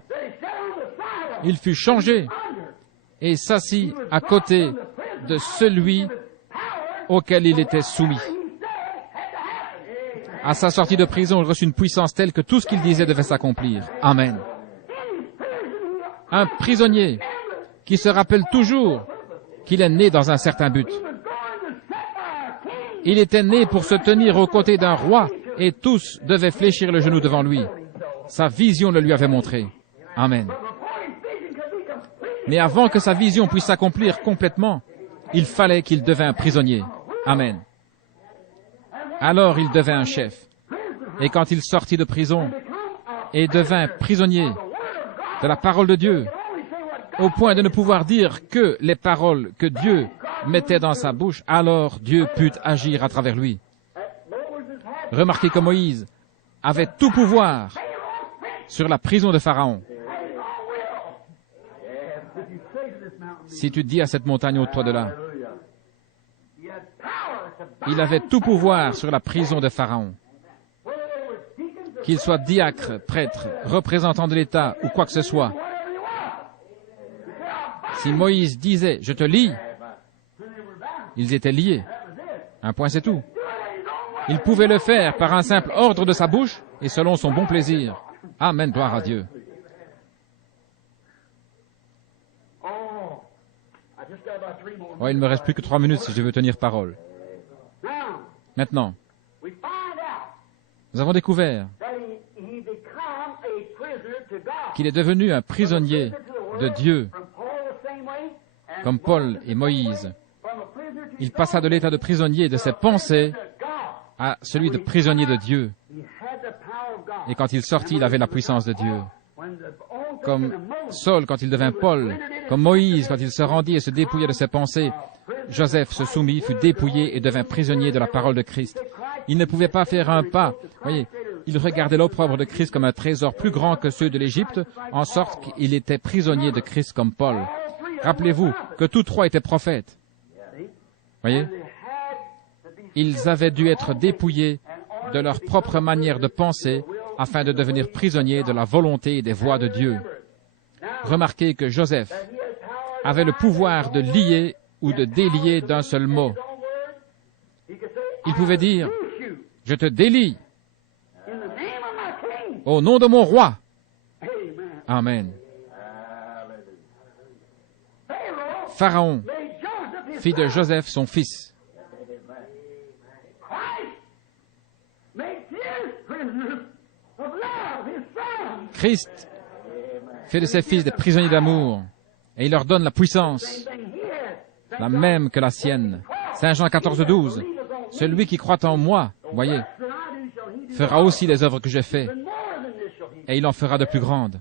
Il fut changé et s'assit à côté de celui auquel il était soumis. À sa sortie de prison, il reçut une puissance telle que tout ce qu'il disait devait s'accomplir. Amen. Un prisonnier qui se rappelle toujours qu'il est né dans un certain but. Il était né pour se tenir aux côtés d'un roi et tous devaient fléchir le genou devant lui. Sa vision le lui avait montré. Amen. Mais avant que sa vision puisse s'accomplir complètement, il fallait qu'il devint prisonnier. Amen. Alors il devint un chef. Et quand il sortit de prison et devint prisonnier de la parole de Dieu, au point de ne pouvoir dire que les paroles que Dieu mettait dans sa bouche, alors Dieu put agir à travers lui. Remarquez que Moïse avait tout pouvoir sur la prison de Pharaon. Si tu dis à cette montagne, ôte-toi de là. Il avait tout pouvoir sur la prison de Pharaon. Qu'il soit diacre, prêtre, représentant de l'État ou quoi que ce soit. Si Moïse disait « Je te lie », ils étaient liés. Un point, c'est tout. Il pouvait le faire par un simple ordre de sa bouche et selon son bon plaisir. Amen, gloire à Dieu. Oh, il ne me reste plus que 3 minutes si je veux tenir parole. Maintenant, nous avons découvert qu'il est devenu un prisonnier de Dieu, comme Paul et Moïse. Il passa de l'état de prisonnier de ses pensées à celui de prisonnier de Dieu. Et quand il sortit, il avait la puissance de Dieu. Comme Saul quand il devint Paul, comme Moïse quand il se rendit et se dépouilla de ses pensées, Joseph se soumit, fut dépouillé et devint prisonnier de la parole de Christ. Il ne pouvait pas faire un pas. Voyez, il regardait l'opprobre de Christ comme un trésor plus grand que ceux de l'Égypte, en sorte qu'il était prisonnier de Christ comme Paul. Rappelez-vous que tous trois étaient prophètes. Voyez, ils avaient dû être dépouillés de leur propre manière de penser afin de devenir prisonniers de la volonté et des voies de Dieu. Remarquez que Joseph avait le pouvoir de lier ou de délier d'un seul mot. Il pouvait dire, « Je te délie au nom de mon roi. » Amen. Pharaon fit de Joseph son fils. Christ fait de ses fils des prisonniers d'amour et il leur donne la puissance, la même que la sienne. Saint Jean 14, 12. Celui qui croit en moi, voyez, fera aussi les œuvres que j'ai faites et il en fera de plus grandes.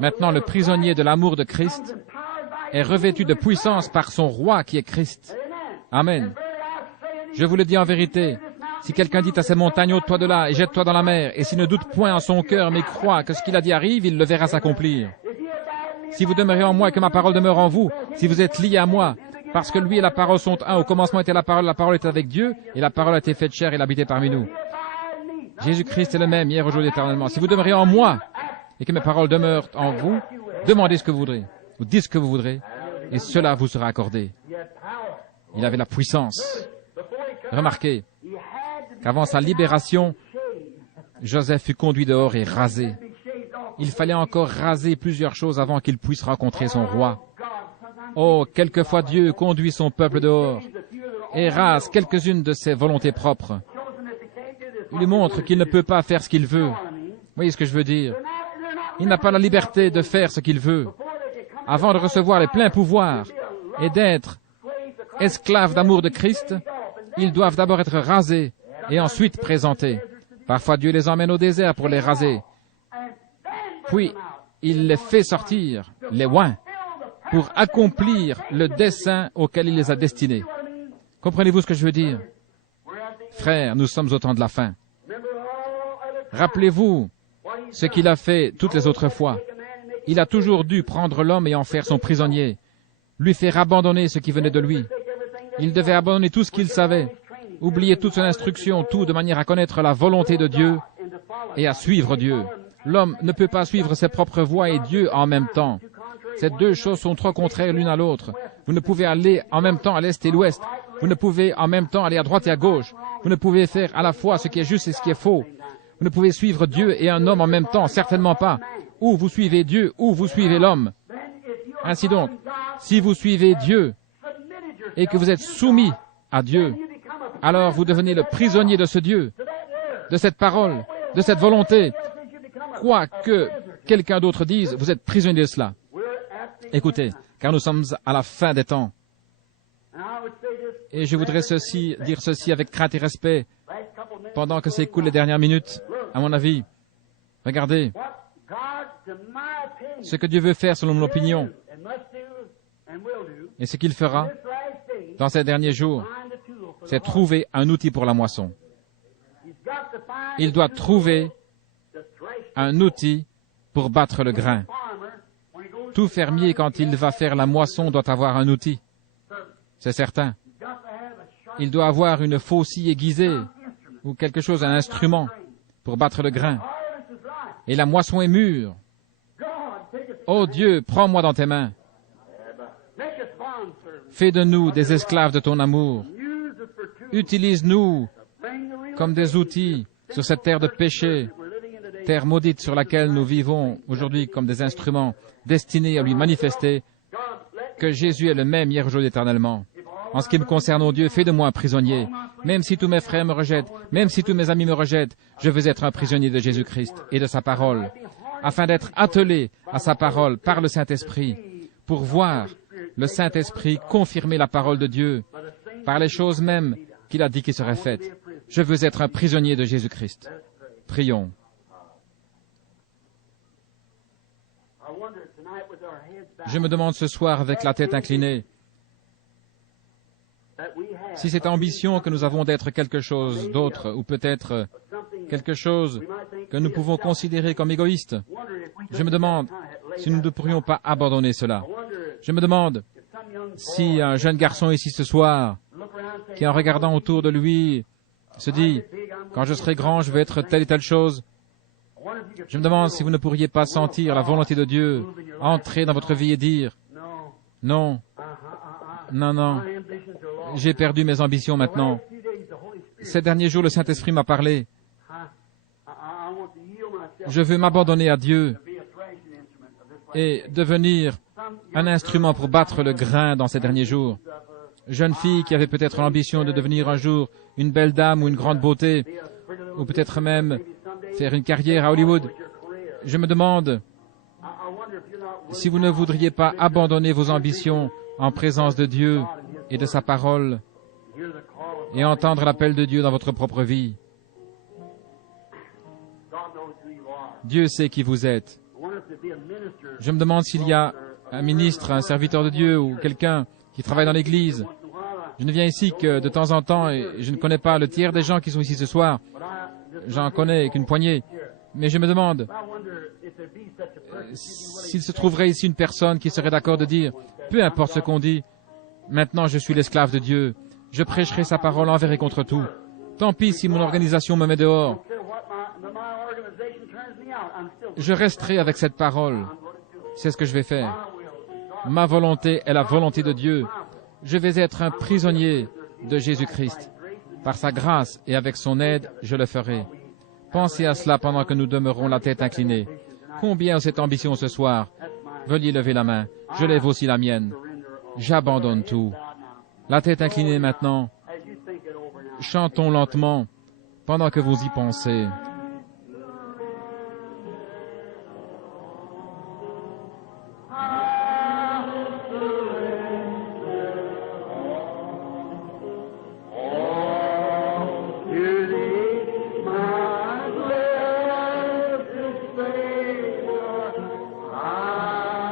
Maintenant, le prisonnier de l'amour de Christ est revêtu de puissance par son roi qui est Christ. Amen. Je vous le dis en vérité, si quelqu'un dit à ces montagnes, ôte-toi de là et jette-toi dans la mer, et s'il ne doute point en son cœur, mais croit que ce qu'il a dit arrive, il le verra s'accomplir. Si vous demeurez en moi et que ma parole demeure en vous, si vous êtes liés à moi, parce que lui et la parole sont un, au commencement était la parole était avec Dieu, et la parole a été faite chair et l'habitait parmi nous. Jésus-Christ est le même, hier, aujourd'hui, éternellement. Si vous demeurez en moi, et que mes paroles demeurent en vous, demandez ce que vous voudrez, ou dites ce que vous voudrez, et cela vous sera accordé. Il avait la puissance. Remarquez qu'avant sa libération, Joseph fut conduit dehors et rasé. Il fallait encore raser plusieurs choses avant qu'il puisse rencontrer son roi. Oh, quelquefois Dieu conduit son peuple dehors et rase quelques-unes de ses volontés propres. Il lui montre qu'il ne peut pas faire ce qu'il veut. Vous voyez ce que je veux dire? Il n'a pas la liberté de faire ce qu'il veut. Avant de recevoir les pleins pouvoirs et d'être esclaves d'amour de Christ, ils doivent d'abord être rasés et ensuite présentés. Parfois Dieu les emmène au désert pour les raser. Puis, il les fait sortir, les oins, pour accomplir le dessein auquel il les a destinés. Comprenez-vous ce que je veux dire? Frères, nous sommes au temps de la fin. Rappelez-vous ce qu'il a fait toutes les autres fois. Il a toujours dû prendre l'homme et en faire son prisonnier, lui faire abandonner ce qui venait de lui. Il devait abandonner tout ce qu'il savait, oublier toute son instruction, tout de manière à connaître la volonté de Dieu et à suivre Dieu. L'homme ne peut pas suivre ses propres voies et Dieu en même temps. Ces deux choses sont trop contraires l'une à l'autre. Vous ne pouvez aller en même temps à l'est et l'ouest. Vous ne pouvez en même temps aller à droite et à gauche. Vous ne pouvez faire à la fois ce qui est juste et ce qui est faux. Vous ne pouvez suivre Dieu et un homme en même temps, certainement pas. Ou vous suivez Dieu, ou vous suivez l'homme. Ainsi donc, si vous suivez Dieu et que vous êtes soumis à Dieu, alors vous devenez le prisonnier de ce Dieu, de cette parole, de cette volonté. Quoi que quelqu'un d'autre dise, vous êtes prisonnier de cela. Écoutez, car nous sommes à la fin des temps. Et je voudrais dire ceci avec crainte et respect, pendant que s'écoulent les dernières minutes, à mon avis. Regardez, ce que Dieu veut faire selon mon opinion, et ce qu'il fera dans ces derniers jours, c'est trouver un outil pour la moisson. Il doit trouver un outil pour battre le grain. Tout fermier, quand il va faire la moisson, doit avoir un outil. C'est certain. Il doit avoir une faucille aiguisée ou quelque chose, un instrument pour battre le grain. Et la moisson est mûre. Oh Dieu, prends-moi dans tes mains. Fais de nous des esclaves de ton amour. Utilise-nous comme des outils sur cette terre de péché, terre maudite sur laquelle nous vivons aujourd'hui comme des instruments destinés à lui manifester que Jésus est le même hier, aujourd'hui, éternellement. En ce qui me concerne, ô Dieu, fais de moi un prisonnier. Même si tous mes frères me rejettent, même si tous mes amis me rejettent, je veux être un prisonnier de Jésus-Christ et de sa parole, afin d'être attelé à sa parole par le Saint-Esprit, pour voir le Saint-Esprit confirmer la parole de Dieu par les choses mêmes qu'il a dit qui seraient faites. Je veux être un prisonnier de Jésus-Christ. Prions. Je me demande ce soir, avec la tête inclinée, si cette ambition que nous avons d'être quelque chose d'autre, ou peut-être quelque chose que nous pouvons considérer comme égoïste, je me demande si nous ne pourrions pas abandonner cela. Je me demande si un jeune garçon ici ce soir, qui en regardant autour de lui, se dit, quand je serai grand, je vais être telle et telle chose. Je me demande si vous ne pourriez pas sentir la volonté de Dieu entrer dans votre vie et dire, non, non, non, j'ai perdu mes ambitions maintenant. Ces derniers jours, le Saint-Esprit m'a parlé. Je veux m'abandonner à Dieu et devenir un instrument pour battre le grain dans ces derniers jours. jeune fille qui avait peut-être l'ambition de devenir un jour une belle dame ou une grande beauté, ou peut-être même faire une carrière à Hollywood. Je me demande si vous ne voudriez pas abandonner vos ambitions en présence de Dieu et de sa parole et entendre l'appel de Dieu dans votre propre vie. Dieu sait qui vous êtes. Je me demande s'il y a un ministre, un serviteur de Dieu ou quelqu'un qui travaille dans l'Église. Je ne viens ici que de temps en temps et je ne connais pas le tiers des gens qui sont ici ce soir. J'en connais qu'une poignée. Mais je me demande s'il se trouverait ici une personne qui serait d'accord de dire, peu importe ce qu'on dit, maintenant je suis l'esclave de Dieu, je prêcherai sa parole envers et contre tout. Tant pis si mon organisation me met dehors. Je resterai avec cette parole. C'est ce que je vais faire. Ma volonté est la volonté de Dieu. Je vais être un prisonnier de Jésus-Christ. Par sa grâce et avec son aide, je le ferai. Pensez à cela pendant que nous demeurons la tête inclinée. Combien ont cette ambition ce soir? Veuillez lever la main. Je lève aussi la mienne. J'abandonne tout. La tête inclinée maintenant. Chantons lentement pendant que vous y pensez.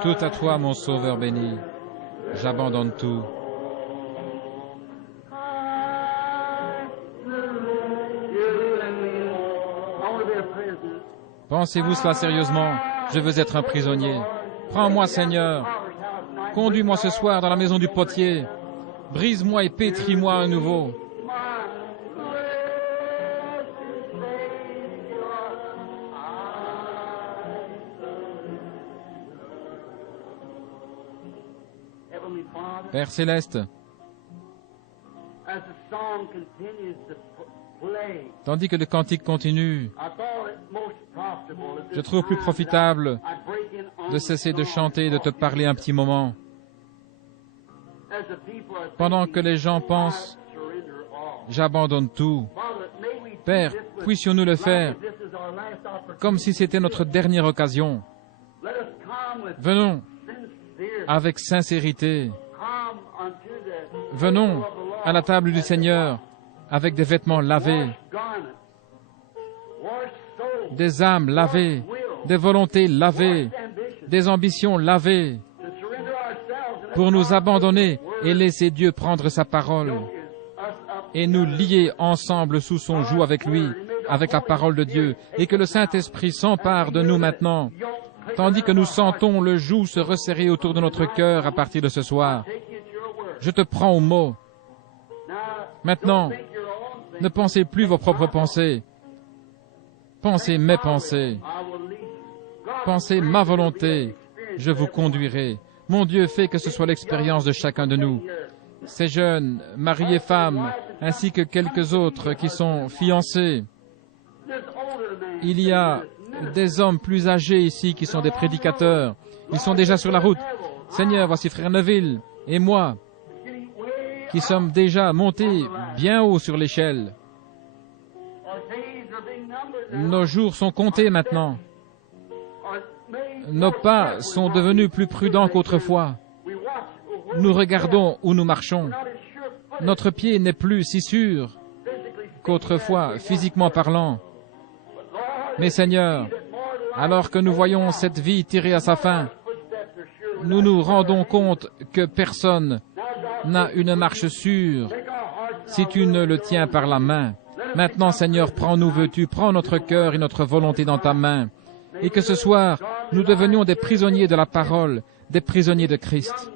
Tout à toi, mon Sauveur béni, j'abandonne tout. Pensez-vous cela sérieusement? Je veux être un prisonnier. Prends-moi, Seigneur. Conduis-moi ce soir dans la maison du potier. Brise-moi et pétris-moi à nouveau. Père céleste, tandis que le cantique continue, je trouve plus profitable de cesser de chanter et de te parler un petit moment. Pendant que les gens pensent, j'abandonne tout. Père, puissions-nous le faire comme si c'était notre dernière occasion. Venons avec sincérité. Venons à la table du Seigneur avec des vêtements lavés, des âmes lavées, des volontés lavées, des ambitions lavées, pour nous abandonner et laisser Dieu prendre sa parole et nous lier ensemble sous son joug avec lui, avec la parole de Dieu, et que le Saint-Esprit s'empare de nous maintenant, tandis que nous sentons le joug se resserrer autour de notre cœur à partir de ce soir. Je te prends au mot. Maintenant, ne pensez plus vos propres pensées. Pensez mes pensées. Pensez ma volonté. Je vous conduirai. Mon Dieu, fait que ce soit l'expérience de chacun de nous. Ces jeunes, mariés femmes, ainsi que quelques autres qui sont fiancés. Il y a des hommes plus âgés ici qui sont des prédicateurs. Ils sont déjà sur la route. Seigneur, voici frère Neville et moi, qui sommes déjà montés bien haut sur l'échelle. Nos jours sont comptés maintenant. Nos pas sont devenus plus prudents qu'autrefois. Nous regardons où nous marchons. Notre pied n'est plus si sûr qu'autrefois, physiquement parlant. Mais Seigneur, alors que nous voyons cette vie tirer à sa fin, nous nous rendons compte que personne n'a une marche sûre si tu ne le tiens par la main. Maintenant, Seigneur, prends-nous, veux-tu, prends notre cœur et notre volonté dans ta main, et que ce soir, nous devenions des prisonniers de la parole, des prisonniers de Christ.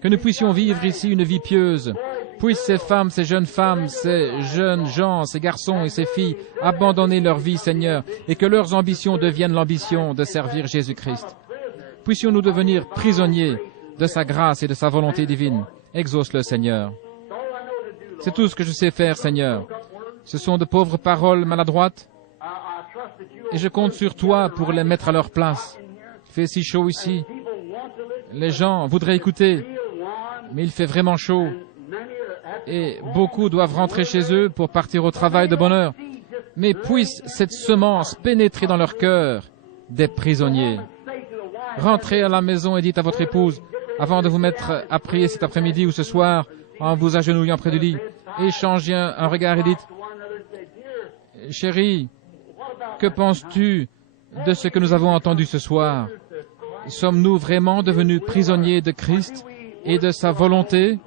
Que nous puissions vivre ici une vie pieuse. Puissent ces femmes, ces jeunes femmes, ces jeunes gens, ces garçons et ces filles abandonner leur vie, Seigneur, et que leurs ambitions deviennent l'ambition de servir Jésus-Christ. Puissions-nous devenir prisonniers de sa grâce et de sa volonté divine. Exauce-le, Seigneur. C'est tout ce que je sais faire, Seigneur. Ce sont de pauvres paroles maladroites, et je compte sur toi pour les mettre à leur place. Il fait si chaud ici. Les gens voudraient écouter, mais il fait vraiment chaud. et beaucoup doivent rentrer chez eux pour partir au travail de bonne heure. Mais puisse cette semence pénétrer dans leur cœur des prisonniers. Rentrez à la maison et dites à votre épouse, avant de vous mettre à prier cet après-midi ou ce soir, en vous agenouillant près du lit, échangez un regard et dites, « Chérie, que penses-tu de ce que nous avons entendu ce soir? Sommes-nous vraiment devenus prisonniers de Christ et de sa volonté,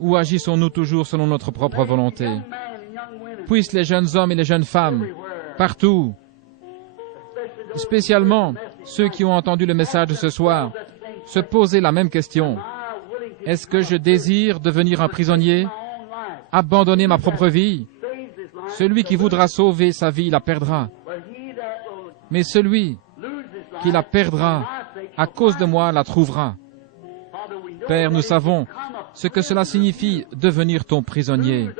ou agissons-nous toujours selon notre propre volonté? » Puissent les jeunes hommes et les jeunes femmes, partout, spécialement ceux qui ont entendu le message de ce soir, se poser la même question. Est-ce que je désire devenir un prisonnier, abandonner ma propre vie? Celui qui voudra sauver sa vie la perdra. Mais celui qui la perdra à cause de moi la trouvera. Père, nous savons ce que cela signifie devenir ton prisonnier.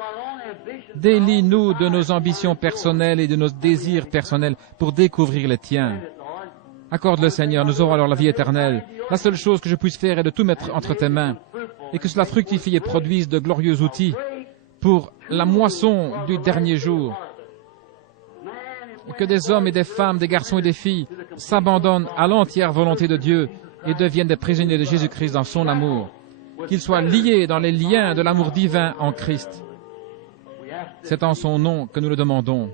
Délie-nous de nos ambitions personnelles et de nos désirs personnels pour découvrir les tiens. Accorde-le, Seigneur, nous aurons alors la vie éternelle. La seule chose que je puisse faire est de tout mettre entre tes mains et que cela fructifie et produise de glorieux outils pour la moisson du dernier jour. Que des hommes et des femmes, des garçons et des filles s'abandonnent à l'entière volonté de Dieu et deviennent des prisonniers de Jésus-Christ dans son amour. Qu'ils soient liés dans les liens de l'amour divin en Christ. C'est en son nom que nous le demandons.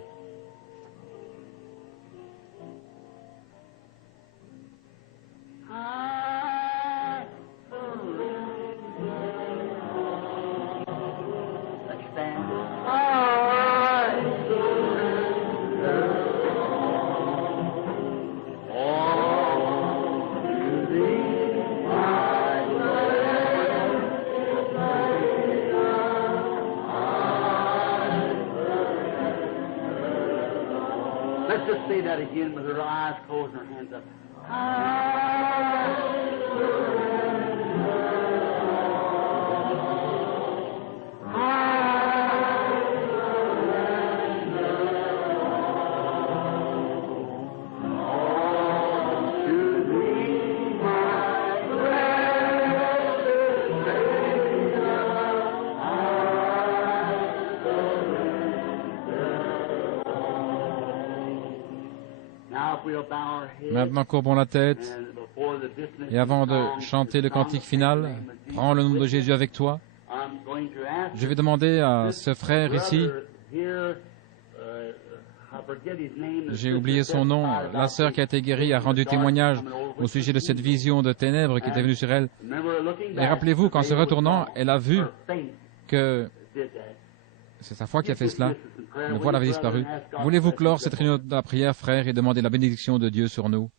Let's just say that again with our eyes closed and our hands up. Maintenant, courbons la tête et avant de chanter le cantique final, prends le nom de Jésus avec toi. Je vais demander à ce frère ici, j'ai oublié son nom, la sœur qui a été guérie a rendu témoignage au sujet de cette vision de ténèbres qui était venue sur elle. Et rappelez-vous qu'en se retournant, elle a vu que c'est sa foi qui a fait cela. Le voile avait disparu. Voulez-vous clore cette réunion de la prière, frère, et demander la bénédiction de Dieu sur nous?